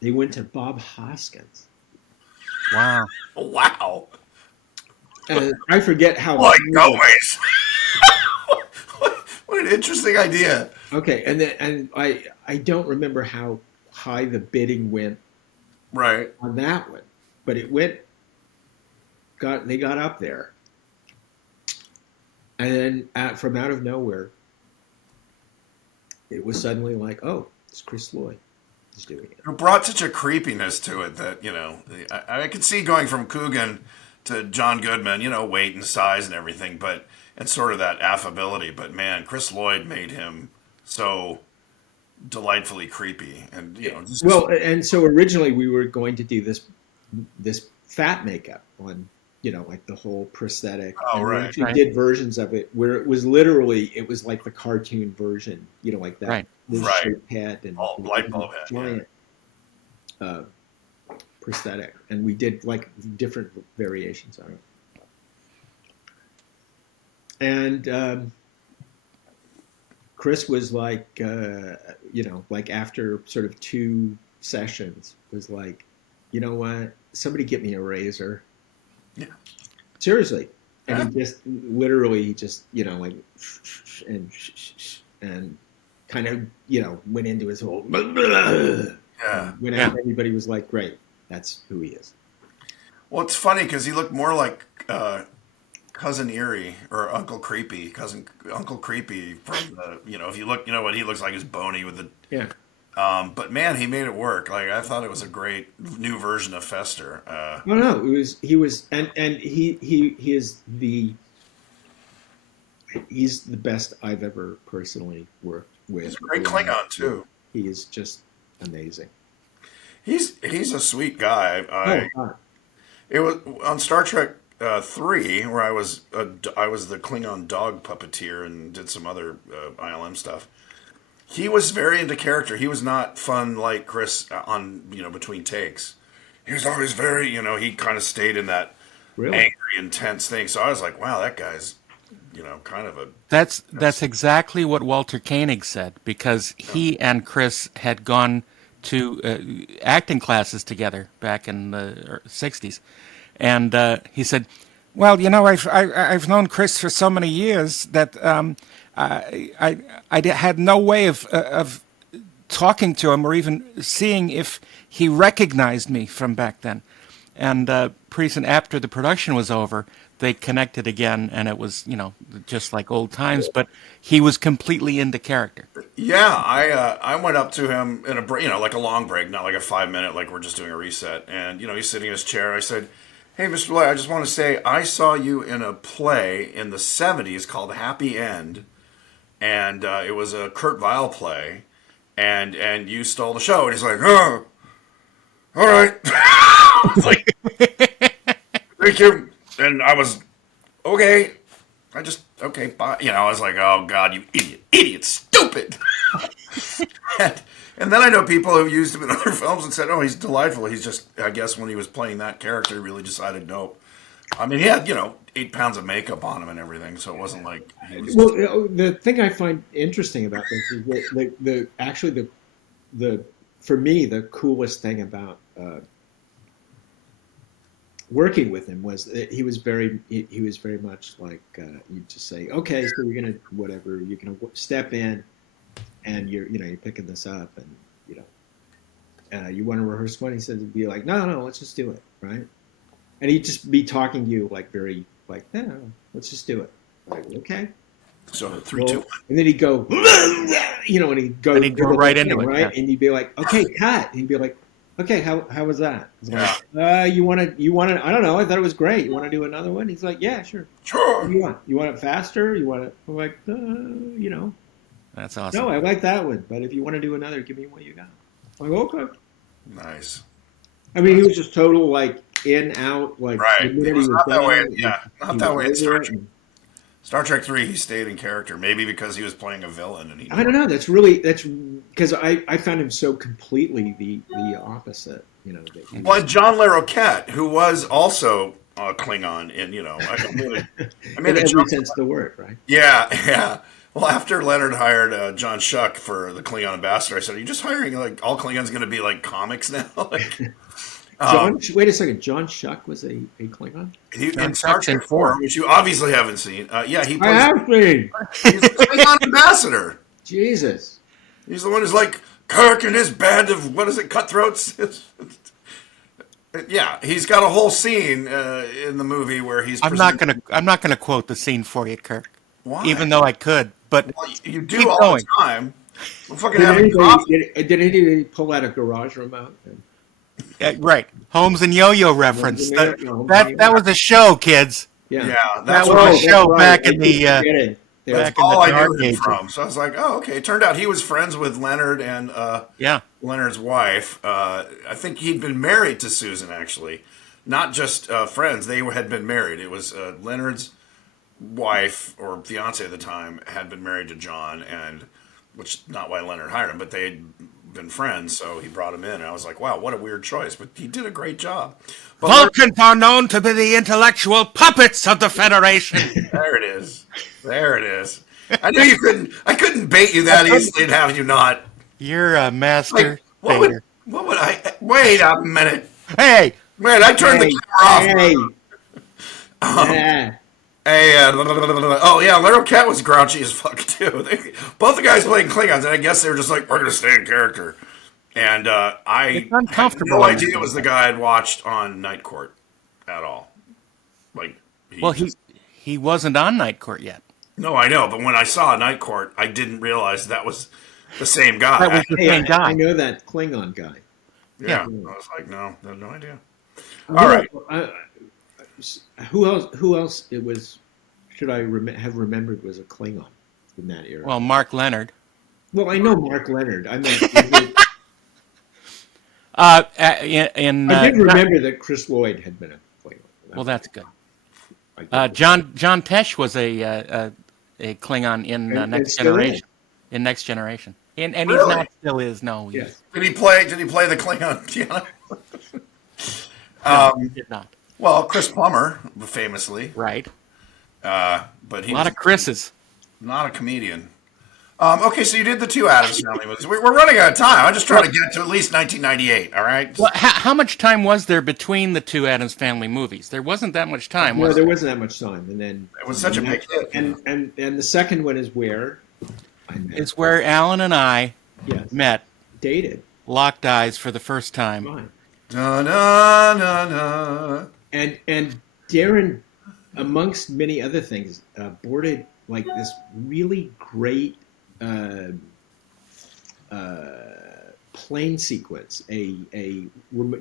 they went to Bob Hoskins. Wow. Wow. And I forget how. Like always. What an interesting idea. Okay, and I don't remember how high the bidding went Right. on that one, but they got up there, and then from out of nowhere, it was suddenly like, oh, it's Chris Lloyd is doing it. It brought such a creepiness to it that, I could see going from Coogan to John Goodman, weight and size and everything, and sort of that affability. But man, Chris Lloyd made him so delightfully creepy. And, just. Well, and so originally we were going to do this fat makeup on, like the whole prosthetic. Oh, and we right. actually Right. did versions of it where it was like the cartoon version, like that. Right. This Right. shaped head and Oh, light bulb head, giant prosthetic, and we did like different variations on it. And Chris was like, like after sort of 2 sessions, was like, you know what? Somebody get me a razor. Yeah. Seriously. And Yeah. he just literally just, like, and kind of, went into his whole, Yeah. when Yeah. everybody was like, great, that's who he is. Well, it's funny because he looked more like Cousin Eerie or Uncle Creepy, Uncle Creepy from the, if you look, what he looks like is bony with the. Yeah. But man, he made it work. Like I thought it was a great new version of Fester. No, he was, and he is he's the best I've ever personally worked with. He's a great Klingon too. He is just amazing. He's a sweet guy. God. It was on Star Trek 3 where I was the Klingon dog puppeteer and did some other ILM stuff. He was very into character. He was not fun like Chris on between takes. He was always very he kind of stayed in that Really? angry, intense thing. So I was like, wow, that guy's kind of a. That's exactly what Walter Koenig said, because he and Chris had gone to acting classes together back in the 60s. And he said, well, I've known Chris for so many years that I had no way of talking to him or even seeing if he recognized me from back then. And pretty soon after the production was over, they connected again, and it was, just like old times. But he was completely into character. Yeah, I went up to him in a break, like a long break, not like a 5 minute, like we're just doing a reset. And he's sitting in his chair. I said, "Hey, Mr. Lloyd, I just want to say I saw you in a play in the '70s called Happy End, and it was a Kurt Weill play, and you stole the show." And he's like, "Oh, all right." I was like, "Thank you." And I was, okay. Okay, bye. I was like, oh, God, you idiot, stupid. and then I know people who used him in other films and said, oh, he's delightful. He's just, I guess when he was playing that character, he really decided, nope. I mean, he had, 8 pounds of makeup on him and everything, so it wasn't like he was. Well, the thing I find interesting about this is that the for me, the coolest thing about working with him was that he was very much like you just say, okay, so you're gonna whatever, you're gonna step in, and you're picking this up, and you want to rehearse one. He said, he'd be like, no, let's just do it, right? And he'd just be talking to you like very like, no, let's just do it. Like, okay, So 3, 2, roll, 1. and then he'd go, and he'd go, And he'd go right into it, right? yeah. And you'd be like, okay, cut. And he'd be like, okay, how was that? It's Yeah. like, you want to, I don't know, I thought it was great. You want to do another one? He's like, yeah, sure. What do Sure. you want? You want it faster? You want it? I'm like, That's awesome. no, I like that one, but if you want to do another, give me what you got. I'm like, okay. Nice. I mean, he was just total like in out, like Right. the It minute was he was not that done, way. Yeah, not he that was way in over Star it. Trek. And Star Trek 3, he stayed in character. Maybe because he was playing a villain, and he. I don't know. That's because I found him so completely the opposite. That he But was, John LaRoquette, who was also Klingon, and I made in a every joke. sense of the word, right? Yeah, yeah. Well, after Leonard hired John Schuck for the Klingon ambassador, I said, "Are you just hiring like all Klingons going to be like comics now?" Wait a second. John Schuck was a Klingon. In Star Schuck's in Trek 4, which you obviously haven't seen. Yeah, he I plays. have seen. He's the Klingon ambassador. Jesus. He's the one who's like Kirk and his band of cutthroats. Yeah, he's got a whole scene in the movie where he's. I'm not gonna quote the scene for you, Kirk. Why? Even though I could, but Well, you do keep all going. the time. We're fucking Did having coffee. anybody pull out a garage remote? Right, Holmes and Yo-Yo reference. and That, Yo-Yo. that was a show, kids. Yeah. Yeah, That that's was what a I, show back I in keep the forgetting. that's back in the all I dark knew him ages. from. So I was like, oh, okay. It turned out he was friends with Leonard and Yeah. Leonard's wife. I think he'd been married to Susan, actually. Not just friends. They had been married. It was Leonard's wife, or fiance at the time, had been married to John, and which not why Leonard hired him, but they'd been friends, so he brought him in. And I was like, wow, what a weird choice. But he did a great job. But Vulcans are known to be the intellectual puppets of the Federation. there it is. There it is. I knew you couldn't. I couldn't bait you that easily and have you not. You're a master Like, what baiter. would I? Wait a minute. Hey, Wait, I turned the camera off. Yeah. Hey, oh yeah, Larroquette was grouchy as fuck too. Both the guys playing Klingons, and I guess they were just like, we're gonna stay in character. And I It's uncomfortable. had no idea it was the guy I'd watched on Night Court at all. Like, he wasn't on Night Court yet. no, I know, but when I saw Night Court, I didn't realize that was the same guy. That was the Hey, same guy. I know that Klingon guy. Yeah, I was like, no, I had no idea. All right. Who else? It was. Should I have remembered was a Klingon in that era? Well, Mark Leonard. Well, I know Mark Leonard. I mean, I did remember that Chris Lloyd had been a Klingon. Well, that's good. I did. John Tesh was a Klingon in And Next still is. Generation. In Next Generation, and he's Really? not still is. No, he's, Yes. Did he play the Klingon piano? no, he did not. Well, Chris Plummer, famously, Right. but A he's lot of Chris's. not a comedian. Okay, so you did the two Addams Family movies. We're running out of time. I'm just trying to get to at least 1998. All right. Well, how much time was there between the two Addams Family movies? There wasn't that much time, No, was there there? wasn't that much time, and then It was such a big hit. and the second one is where I met. It's where Alan and I Yes, met, dated. locked eyes for the first time. Fine. Da, da, da, da. And Darren, amongst many other things, boarded like this really great plane sequence. Do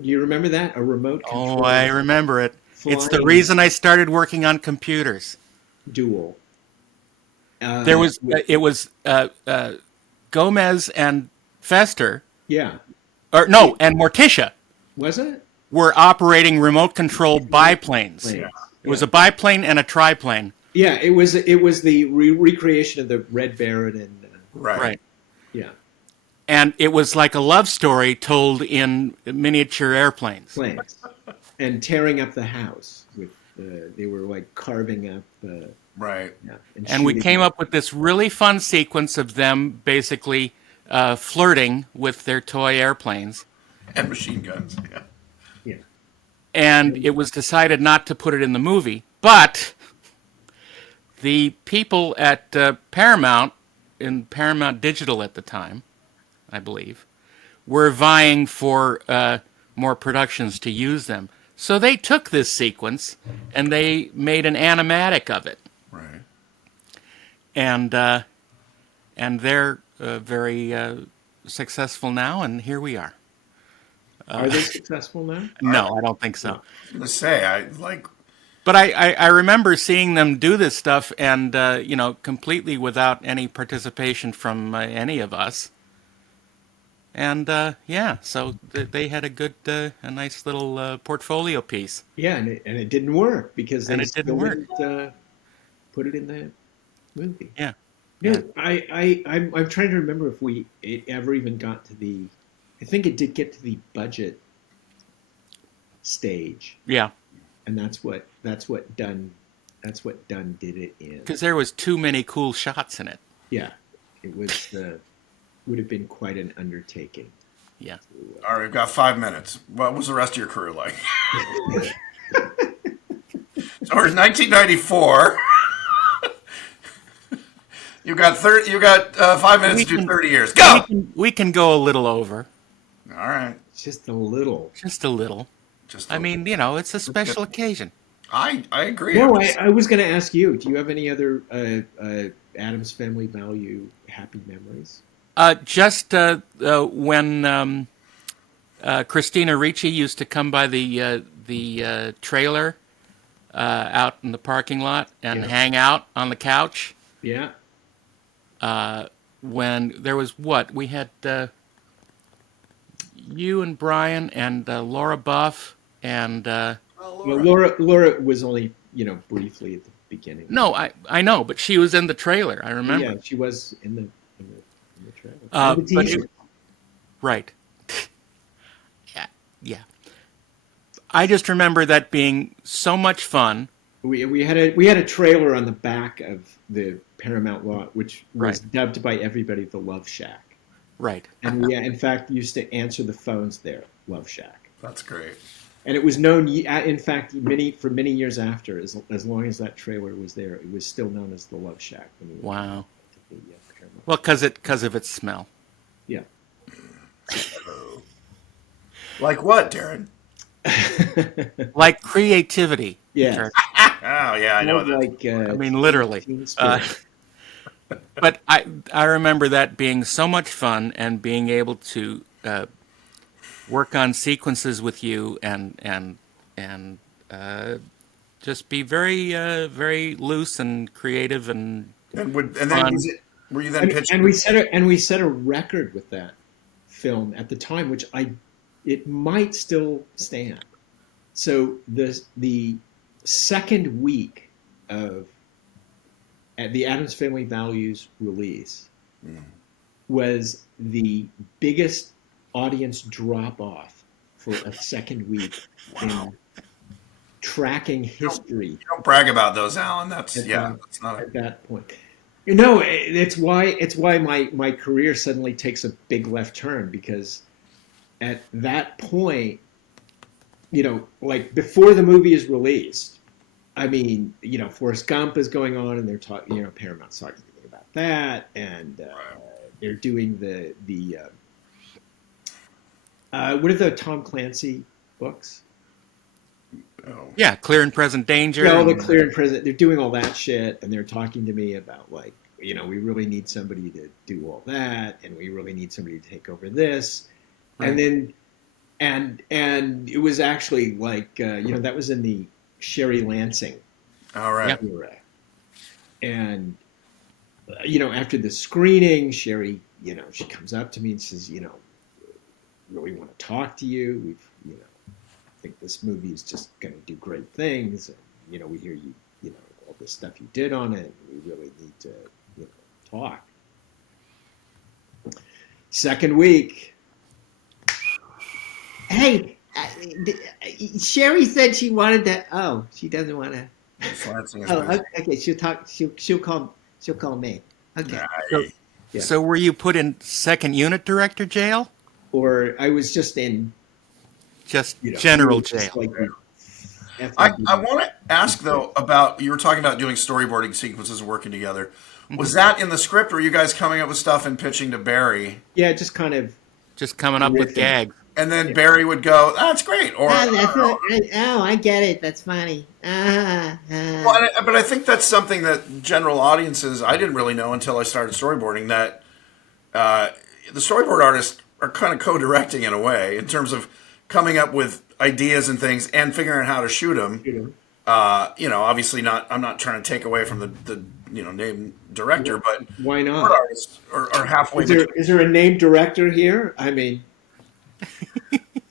you remember that? A remote control Oh, I remember it. It's the flying reason I started working on computers. duel. It was Gomez and Fester, Yeah, and Morticia was it? were operating remote controlled biplanes. Planes. It was a biplane and a triplane. Yeah, it was the recreation of the Red Baron and Right. yeah, And it was like a love story told in miniature airplanes. planes and tearing up the house with they were like carving up Right. yeah, And we shooting came up with this really fun sequence of them basically flirting with their toy airplanes. And machine guns. Yeah. yeah. And it was decided not to put it in the movie. But the people at Paramount, in Paramount Digital at the time, I believe, were vying for more productions to use them. So they took this sequence and they made an animatic of it. Right. and they're very successful now, and here we are. Are they successful now? No, I don't think so. I was gonna say, I like. But I remember seeing them do this stuff, and completely without any participation from any of us. And so they had a nice little portfolio piece. Yeah, and it didn't work because they And it didn't still work. didn't put it in the movie. Yeah, No, yeah. I'm trying to remember if it ever even got to the. I think it did get to the budget stage, Yeah, and that's what Dunn did it in. because there was too many cool shots in it. Yeah, it would have been quite an undertaking. Yeah. All right, we've got 5 minutes. What was the rest of your career like? So it was 1994. You got 30. You got 5 minutes to do 30 years. Go. We can go a little over, All right. Just a little. just a little. Just. I mean, it's a special occasion. I agree. No, It was- I was going to ask you. Do you have any other Addams Family value happy memories? Just when Christina Ricci used to come by the trailer out in the parking lot and Yeah. hang out on the couch. Yeah. When there was we had you and Brian and Laura Buff and Well, Laura was only briefly at the beginning. no, I know, but she was in the trailer. I remember. Yeah, she was in the trailer. Uh, And the but teaser. Right. Yeah. I just remember that being so much fun. We had a trailer on the back of the Paramount lot, which was Right. dubbed by everybody the Love Shack, Right. and we in fact used to answer the phones there, Love Shack, That's great. and it was known. In fact, for many years after, as long as that trailer was there, it was still known as the Love Shack. When we went Wow. to the Paramount. Well, because of its smell. Yeah. Like what, Darren? Like creativity. Yeah. Kurt. Oh yeah, I know that. Like I mean, literally. Teen Spirit. But I remember that being so much fun and being able to work on sequences with you and just be very very loose and creative and And fun. then were you then pitching? and we set a record with that film at the time, which it might still stand. So the second week of the Addams Family Values release was the biggest audience drop off for a second week in tracking history. You don't brag about those, Alan. That's At that's not. at that point. It's why my career suddenly takes a big left turn, because at that point, like before the movie is released, I mean, Forrest Gump is going on, and they're talking, Paramount's talking about that, and they're doing the what are the Tom Clancy books? Oh. Yeah, Clear and Present Danger. Yeah, all the Clear and Present. They're doing all that shit, and they're talking to me about we really need somebody to do all that, and we really need somebody to take over this, Right. and then and it was actually that was in the Sherry Lansing All right. Yep. era, and after the screening, Sherry, she comes up to me and says, really want to talk to you. We've think this movie is just going to do great things. And, we hear you, all the stuff you did on it. We really need to, talk. Second week. Hey, Sherry said she wanted to. Oh, she doesn't want to. Lansing is Oh, busy. okay. She'll talk. She'll call me. Okay. Nice. Yeah. So were you put in second unit director jail? Or I was just in Just general just jail. like I want to ask though about, you were talking about doing storyboarding sequences and working together. Was that in the script, or were you guys coming up with stuff and pitching to Barry? yeah, just kind of Just coming up with Riffing. gags. and then Barry would go, "That's great," or Oh, I get it. That's funny. well, but I think that's something that general audiences I didn't really know until I started storyboarding that uh, the storyboard artists are kind of co-directing in a way in terms of coming up with ideas and things and figuring out how to shoot them. Obviously not. I'm not trying to take away from the name director, but Why board not? artists are halfway. Is there a named director here? I mean,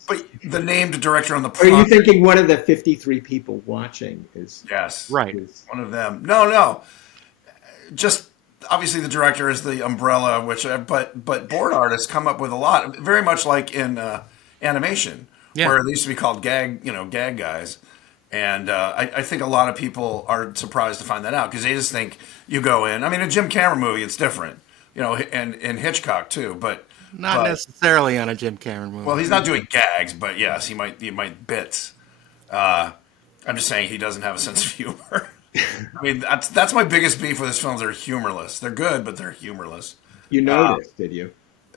But the named director on the are you project, thinking one of the 53 people watching is yes, Right. one of them. No, just obviously the director is the umbrella, but board artists come up with a lot, very much like in animation, Yeah. where it used to be called gag guys. And I think a lot of people are surprised to find that out because they just think you go in. I mean, a Jim Cameron movie, it's different, and Hitchcock too. Not necessarily on a Jim Cameron movie. Well, he's not doing gags, but yes, he might bits. I'm just saying he doesn't have a sense of humor. I mean, that's my biggest beef with his films. They're humorless. They're good, but they're humorless. you noticed, did you?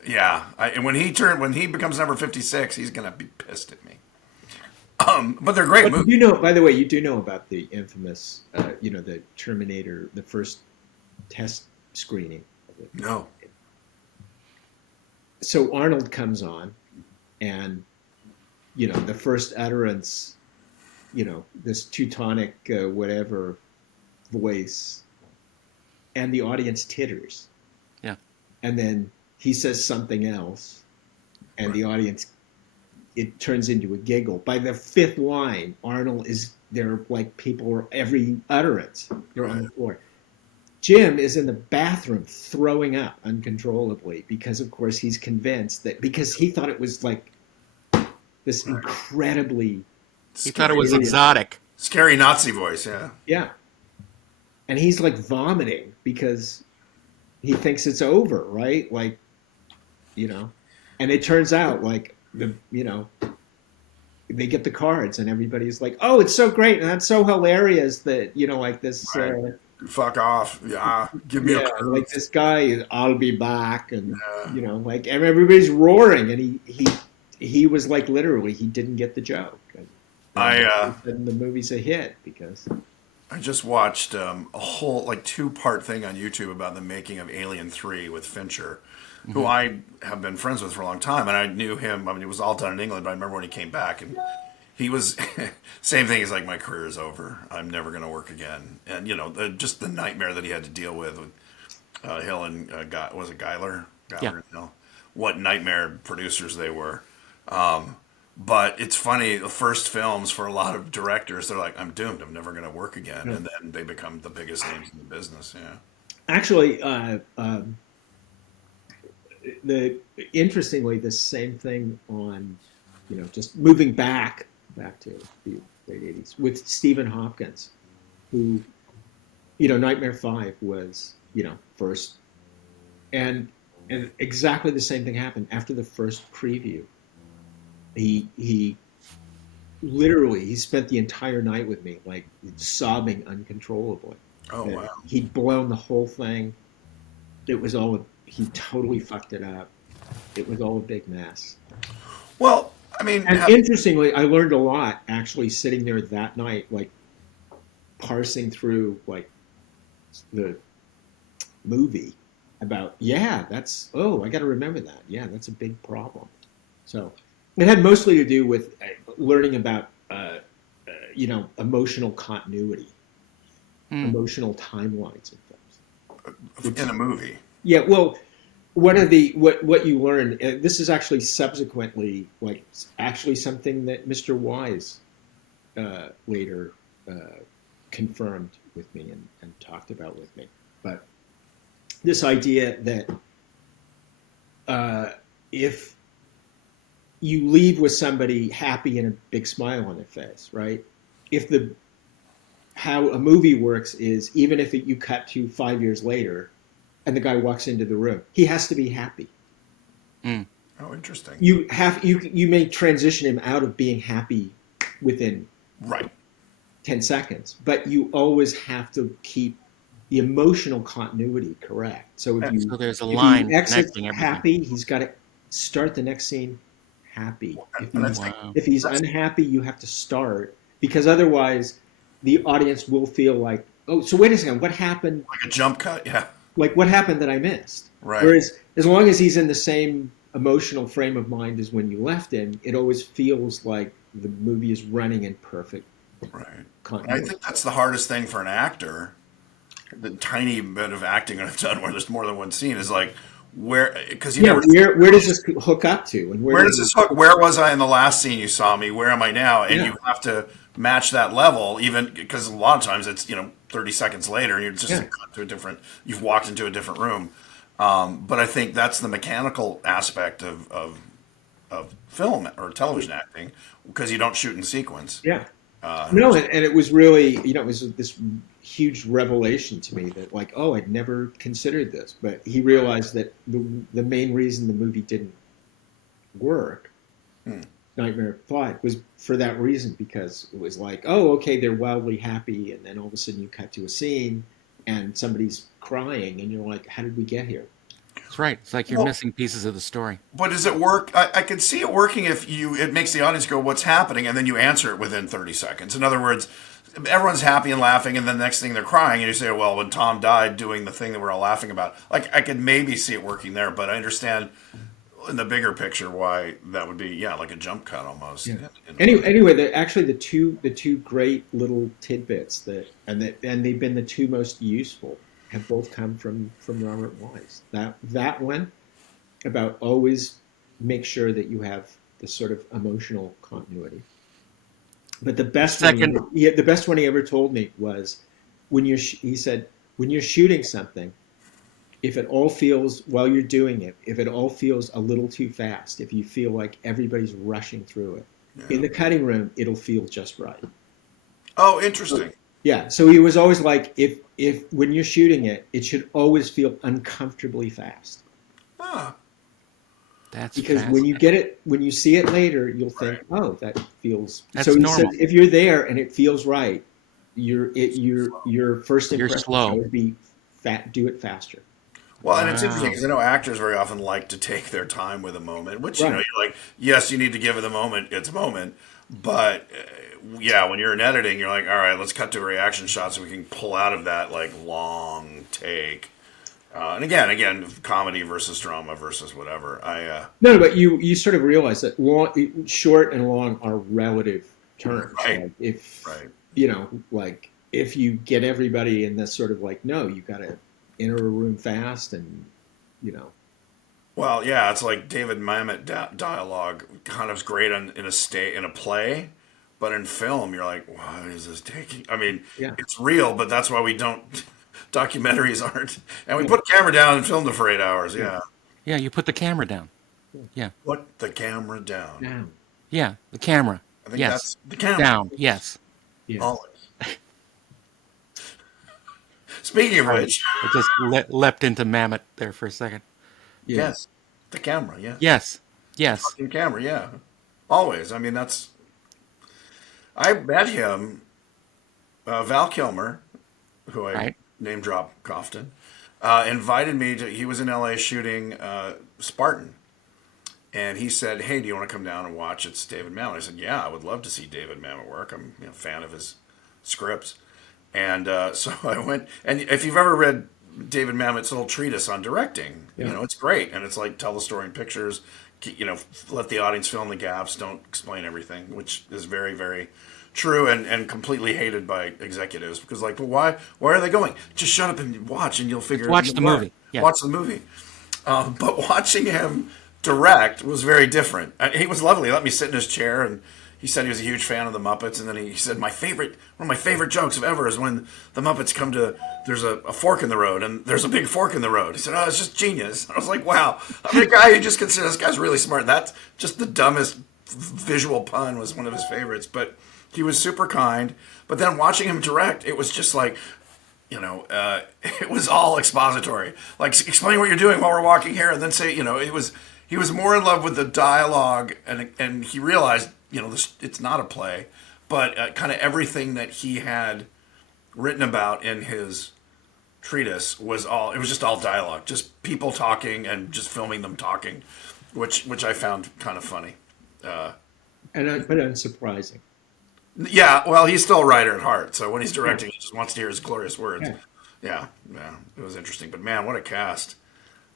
Yeah, and when he becomes number 56, he's gonna be pissed at me. But they're great But movies. you know, by the way, you do know about the infamous, the Terminator, the first test screening of it. No. So Arnold comes on, and the first utterance, this Teutonic whatever voice, and the audience titters. Yeah. And then he says something else, and the audience, it turns into a giggle. By the fifth line, Arnold is there, like people are every utterance. They're on the floor. Jim is in the bathroom throwing up uncontrollably because, of course, he's convinced that because he thought it was like this incredibly he thought it was exotic. Scary Nazi voice, yeah. yeah, and he's like vomiting because he thinks it's over, right? Like, and it turns out like they get the cards and everybody's like, oh, it's so great and that's so hilarious that like this. Right. Fuck off. Yeah. Give me a card. Like this guy, I'll be back, and like everybody's roaring, and he was like literally he didn't get the joke. And the movie's a hit because I just watched a whole like 2-part thing on YouTube about the making of Alien 3 with Fincher, who I have been friends with for a long time, and I knew him. I mean, it was all done in England, but I remember when he came back, and he was same thing. He's like, my career is over. I'm never going to work again, and just the nightmare that he had to deal with Hill and was it Geiler? Yeah. And Hill. What nightmare producers they were. But it's funny, the first films for a lot of directors, they're like, I'm doomed. I'm never going to work again. And then they become the biggest names in the business. Yeah. actually, interestingly, the same thing on, just moving back to the late '80s with Stephen Hopkins, who, Nightmare 5 was, first, and exactly the same thing happened after the first preview. He literally he spent the entire night with me, like sobbing uncontrollably. Oh, wow. He'd blown the whole thing. He totally fucked it up. It was all a big mess. Well, I mean, And interestingly, I learned a lot actually sitting there that night, like parsing through like the movie about, I got to remember that. Yeah, that's a big problem. So it had mostly to do with learning about, emotional continuity, emotional timelines and things. in a movie. Yeah, well, one of what you learn, this is actually subsequently something that Mr. Wise later confirmed with me and talked about with me. But this idea that if you leave with somebody happy and a big smile on their face, right? How a movie works is even if you cut to 5 years later, and the guy walks into the room, he has to be happy. Oh, interesting. You may transition him out of being happy within 10 seconds, but you always have to keep the emotional continuity correct. So if there's a line exit connecting everything. happy, he's got to start the next scene happy. And I think Wow. If he's unhappy, you have to start, because otherwise the audience will feel like, oh, so wait a second, what happened? like a jump cut, yeah, Like, what happened that I missed? right, Whereas, as long as he's in the same emotional frame of mind as when you left him, it always feels like the movie is running in perfect right. And I continuity. think that's the hardest thing for an actor. The tiny bit of acting I've done where there's more than one scene is like where because you Yeah, never where does this hook up to, and where where does does this it? hook? Where was I in the last scene you saw me? Where am I now? And Yeah, you have to match that level, even because a lot of times it's 30 seconds later, and you're just yeah. cut to a different. You've walked into a different room. But I think that's the mechanical aspect of film or television acting because you don't shoot in sequence. Yeah. Uh, No, and it was really, it was this huge revelation to me that, like, oh, I'd never considered this. But he realized that the main reason the movie didn't work, hmm. Nightmare 5, was for that reason, because it was like, oh, okay, they're wildly happy, and then all of a sudden you cut to a scene and somebody's crying, and you're like, how did we get here? That's right. It's like you're Well, missing pieces of the story. but does it work? I could see it working if it makes the audience go, "What's happening?" and then you answer it within 30 seconds. In other words, everyone's happy and laughing, and then the next thing they're crying, and you say, "Well, when Tom died, doing the thing that we're all laughing about." Like I could maybe see it working there, but I understand in the bigger picture why that would be, yeah, like a jump cut almost. Yeah. In a way. Anyway, actually the two great little tidbits and they've been the two most useful have both come from Robert Wise. That one about always make sure that you have the sort of emotional continuity. But Second, the best one he ever told me was he said, when you're shooting something, if it all feels while you're doing it, if it all feels a little too fast, if you feel like everybody's rushing through it, in Yeah. the cutting room, it'll feel just right. Oh, interesting. Yeah. So he was always like, if when you're shooting it, it should always feel uncomfortably fast. Ah, that's Because when you fascinating. get it, when you see it later, you'll think, right. oh, that feels. So That's he said, normal. if you're there and it feels right, your first You're impression should slow. always be fat. Do it faster. Well, and it's interesting Wow. because I know actors very often like to take their time with a moment, which Right. you're like, yes, you need to give it the moment, its moment, but yeah, when you're in editing, you're like, all right, let's cut to a reaction shot so we can pull out of that like long take. And again, comedy versus drama versus whatever. No, but you sort of realize that short and long are relative terms. Right, Like if right. like if you get everybody in this sort of like, no, you got to enter a room fast, and you know, Well, yeah, it's like David Mamet dialogue kind of great in a play, but in film, you're like, what is this taking? I mean, yeah, it's real, but that's why we don't. Documentaries aren't, and we yeah, put a camera down and filmed it for 8 hours. yeah, Yeah, Yeah, you put the camera down. Yeah. put the camera down. yeah, Yeah, the camera. I think Yes. that's the camera. Down. Yes. yeah, Always. Speaking of Sorry. which, I just leapt into Mammoth there for a second. yeah. yes, the camera. Yeah, Yes. Yes. fucking camera. Yeah, always. I mean, that's. I met him, Val Kilmer, who I Right. name drop often, invited me to. He was in LA shooting Spartan, and he said, "Hey, do you want to come down and watch? It's David Mamet." I said, "Yeah, I would love to see David Mamet work. I'm a fan of his scripts." And so I went. And if you've ever read David Mamet's little treatise on directing, Yeah. it's great, and it's like tell the story in pictures. Let the audience fill in the gaps. Don't explain everything, which is very, very true and completely hated by executives because like, well, why are they going? Just shut up and watch, and you'll figure. Watch You'll the learn. movie. Yeah. Watch the movie. But watching him direct was very different. He was lovely. He let me sit in his chair, and he said he was a huge fan of the Muppets. And then he said, one of my favorite jokes of ever is when the Muppets come to, there's a fork in the road, and there's a big fork in the road. He said, oh, it's just genius. And I was like, wow. I'm a guy who just considers this guy's really smart. That's just the dumbest visual pun was one of his favorites. But he was super kind. But then watching him direct, it was just like, it was all expository. Like, explain what you're doing while we're walking here, and then say, he was more in love with the dialogue, and he realized, it's not a play, but kind of everything that he had written about in his treatise it was just all dialogue, just people talking and just filming them talking, which I found kind of funny. But unsurprising. Yeah, well, he's still a writer at heart, so when he's directing, he just wants to hear his glorious words. Yeah. Yeah, yeah, it was interesting. But man, what a cast!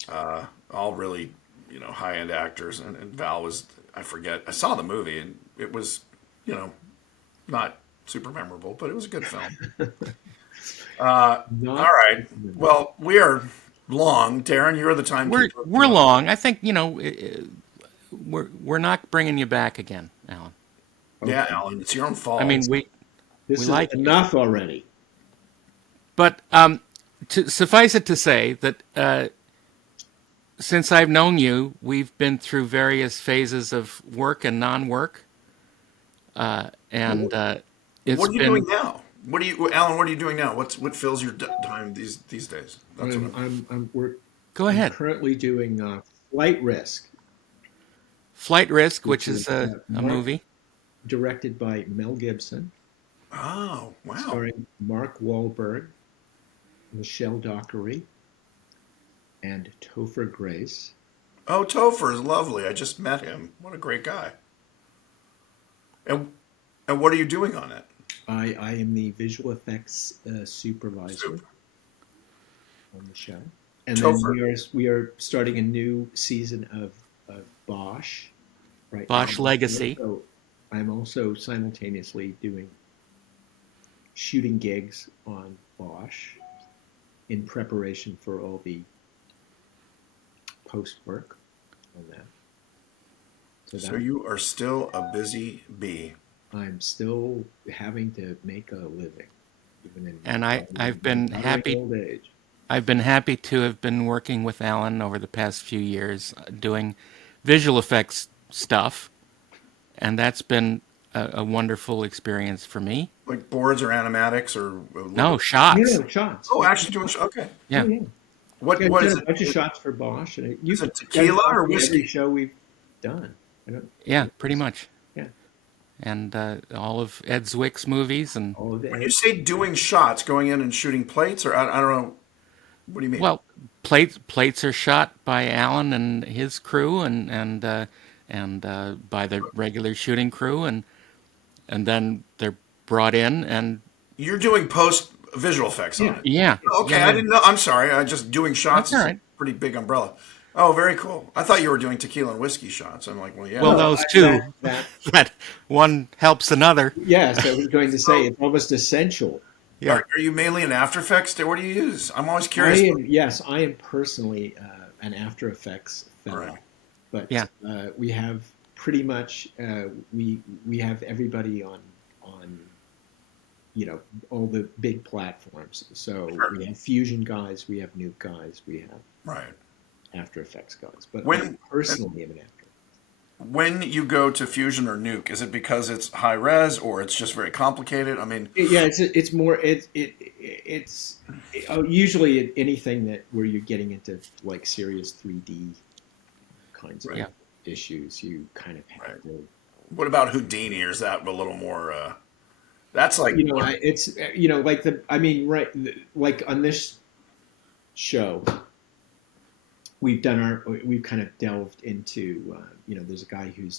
All really, high end actors. And Val was, I forget, I saw the movie and it was, not super memorable, but it was a good film. All Not right. Well, we are long. Darren, you're the timekeeper. We're long. I think we're not bringing you back again, Alan. Yeah, Alan, it's your own fault. I mean, This we is like enough already. But to suffice it to say that since I've known you, we've been through various phases of work and non-work, and it's what are you been. doing now? Alan? What are you doing now? What fills your time these days? That's what Go I'm ahead. currently doing Flight Risk, Flight Risk, which is a movie. directed by Mel Gibson, Oh, wow. starring Mark Wahlberg, Michelle Dockery, and Topher Grace. Oh, Topher is lovely. I just met him. What a great guy. And what are you doing on it? I am the visual effects supervisor Super. on the show, and Topher. then we are starting a new season of Bosch. Right Bosch now. Legacy. So I'm also simultaneously doing shooting gigs on Bosch in preparation for all the post work on that. So you are still a busy bee. I'm still having to make a living, even in And I've been my happy. old age. I've been happy to have been working with Alan over the past few years, doing visual effects stuff, and that's been a wonderful experience for me. Like boards or animatics or No shots. Yeah, shots. Oh, actually doing okay. Yeah. Oh, yeah. What Yeah, what did is a bunch of it? shots for Bosch, and Is it tequila or whiskey? Every show we've done. I don't. Yeah, pretty much. Yeah, And all of Ed Zwick's movies, and all of When you the. say doing shots, going in and shooting plates, or I don't know, what do you mean? well, plates are shot by Alan and his crew, and by the regular shooting crew, and then they're brought in, and You're doing post visual effects on Yeah. it. yeah. Okay, yeah, I didn't know. I'm sorry. I just doing shots That's all is right. a pretty big umbrella. Oh, very cool. I thought you were doing tequila and whiskey shots. I'm like, well, yeah. Well, those I- two, that- that one helps another. Yes, I was going to say it's almost essential. Yeah. Are you mainly in After Effects? What do you use? I'm always I curious. am personally an After Effects fellow, Right. but Yeah. we have pretty much we have everybody on all the big platforms. So Sure. we have Fusion guys, we have Nuke guys, we have Right. After Effects guys. But When- I personally am an After. When you go to Fusion or Nuke, is it because it's high res or it's just very complicated? I mean, Yeah, it's more it's usually anything where you're getting into like serious 3D kinds of Right. issues, you kind of have Right. to. what about Houdini? Or is that a little more? That's like It's like on this show, we've kind of delved into there's a guy who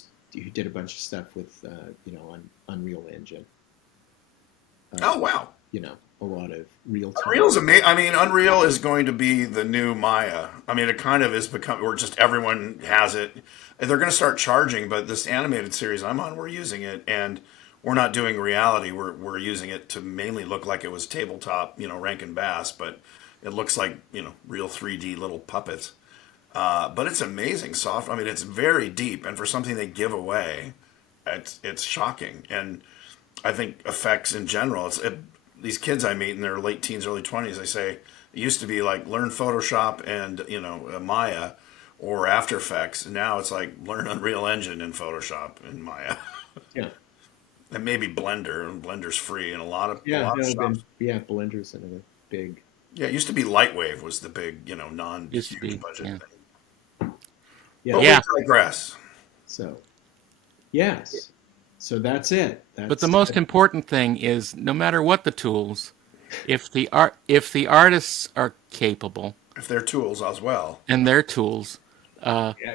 did a bunch of stuff with on Unreal Engine. oh wow. A lot of real time. Unreal's amazing. I mean, Unreal is going to be the new Maya. I mean, it kind of is become, or just everyone has it. They're going to start charging, but this animated series I'm on, we're using it, and we're not doing reality. We're using it to mainly look like it was tabletop, Rankin Bass, but it looks like real 3D little puppets. But it's amazing soft. I mean, it's very deep, and for something they give away, it's shocking. And I think effects in general, these kids I meet in their late teens, early 20s, they say it used to be like learn Photoshop and Maya or After Effects, and now it's like learn Unreal Engine and Photoshop and Maya. Yeah. And maybe Blender, and Blender's free, and a lot of Blender's stuff. another big. Yeah, it used to be Lightwave was the big, Used to be, non-huge budget yeah. thing. Yeah. But Yeah. we digress. So, yes. So that's it. But the most important thing is, no matter what the tools, if the artists are capable If they're tools as well. and their tools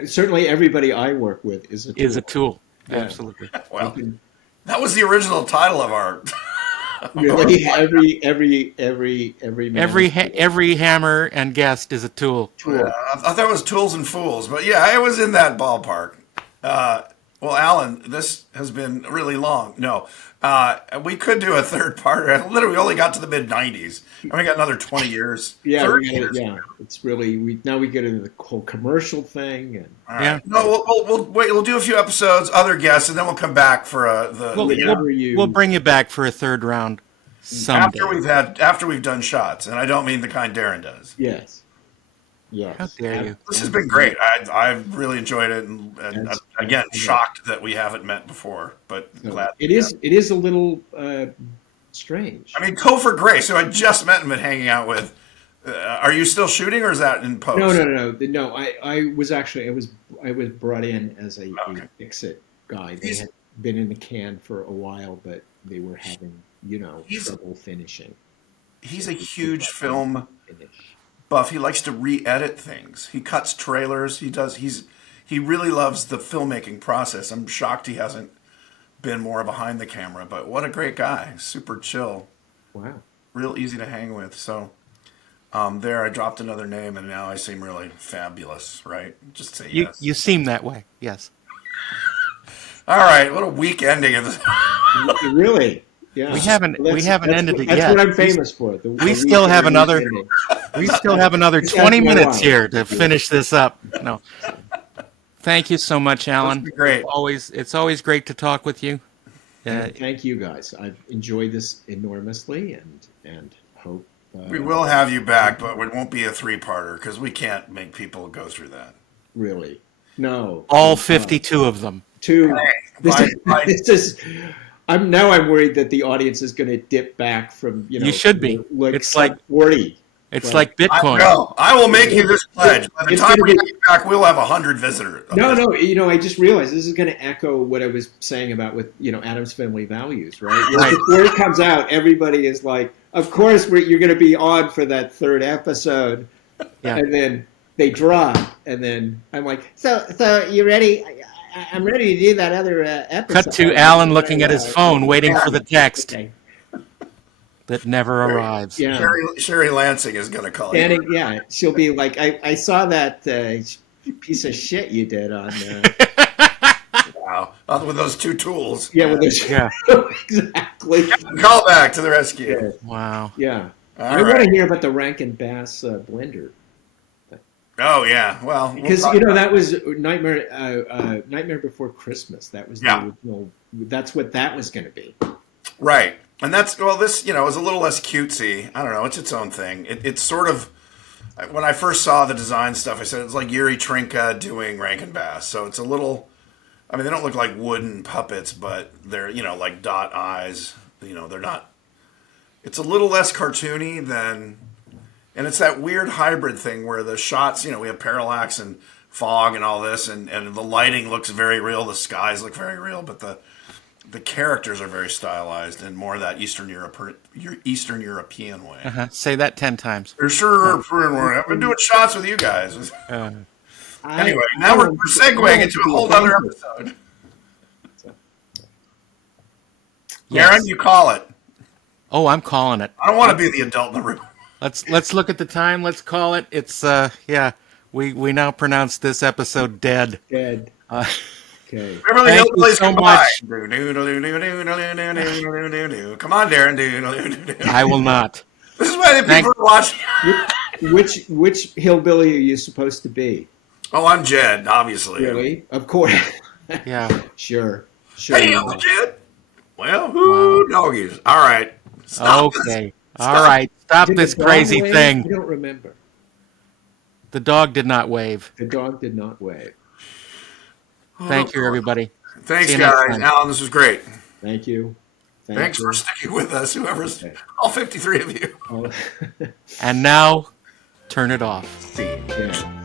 certainly everybody I work with is a tool. is a tool. Yeah. Absolutely. Well, that was the original title of our. Really, every Every hammer and guest is a tool. tool. I thought it was Tools and Fools, but yeah, I was in that ballpark. Well, Alan, this has been really long. No, we could do a third part. Literally, we only got to the mid '90s, and we got another 20 years. Yeah, 30 years. it's really we get into the whole commercial thing, and All right. Yeah. No, we'll wait. We'll do a few episodes, other guests, and then we'll come back for We'll bring you back for a third round someday. after we've done shots, and I don't mean the kind Darren does. yes. How dare you? This has been great. I've really enjoyed it, and again, shocked that we haven't met before, but glad. It is a little strange. I mean, Topher Grace, who I just met and been hanging out with. Are you still shooting, or is that in post? No. I was brought in as a fix-it guy. They had been in the can for a while, but they were having trouble finishing. He's a huge film buff. He likes to re-edit things. He cuts trailers. He really loves the filmmaking process. I'm shocked he hasn't been more behind the camera, but what a great guy. Super chill. Wow. Real easy to hang with. So there I dropped another name, and now I seem really fabulous, right? Just say yes. You seem that way. Yes. All right, what a weak ending of this. Really? Yeah. We haven't ended it yet. That's what I'm famous for. We still have another 20 minutes why. here to finish this up. No. Thank you so much, Alan. Great. It's always great to talk with you. And thank you guys. I've enjoyed this enormously, and hope We will have you back, but it won't be a three-parter because we can't make people go through that. really no All 52 of them. two. Bye. This is. I'm worried that the audience is going to dip back from You should be. Like It's like 40. It's like Bitcoin. I will make you this pledge. By the It's time gonna we be- get you back, we'll have 100 visitors. No. I just realized this is going to echo what I was saying about with Addams Family Values, right? Before it comes out, everybody is like, "Of course, you're going to be on for that third episode," Yeah. and then they drop, and then I'm like, So you ready? I'm ready to do that other episode. Cut to Alan looking at his phone, waiting for the text okay. that never arrives. Yeah. Sherry Lansing is going to call you. And she'll be like, I saw that piece of shit you did on. Wow. With those two tools. With this. Yeah. Exactly. Call back to the rescue. Wow. Yeah. All I right. want to hear about the Rankin Bass blender. Oh, yeah. Well, Because we'll talk that was Nightmare Before Christmas. That was the Yeah. original. That's what that was going to be. Right. And this, is a little less cutesy. I don't know. It's its own thing. It's sort of, when I first saw the design stuff, I said it's like Yuri Trinka doing Rankin Bass. So it's a little, they don't look like wooden puppets, but they're, like dot eyes. They're not, it's a little less cartoony than, and it's that weird hybrid thing where the shots, we have parallax and fog and all this, and the lighting looks very real. The skies look very real, but the characters are very stylized and more that Eastern European way. Uh-huh. Say that 10 times. For sure. I've been doing shots with you guys. Anyway, now we're segueing into a whole other episode. Yes. Aaron, you call it. Oh, I'm calling it. I don't want to be the adult in the room. Let's look at the time. Let's call it. It's we now pronounce this episode dead. Dead. Uh, Okay. Beverly Thank you Hillbillies so combined. much. Come on, Darren. I will not. This is why the Thank- people are watching. Which hillbilly are you supposed to be? Oh, I'm Jed, obviously. Really? Of course. Yeah. Sure. Hey, I'm Jed. Well, who doggies? All right. Stop this. Okay. All right. Stop Did this the dog crazy wave? thing. I don't remember. The dog did not wave. The dog did not wave. Thank you, everybody. Thanks, See you next guys. time. Alan, this was great. Thank you. Thanks for sticking with us, whoever's all 53 of you. Oh, And now, turn it off. See you. yeah.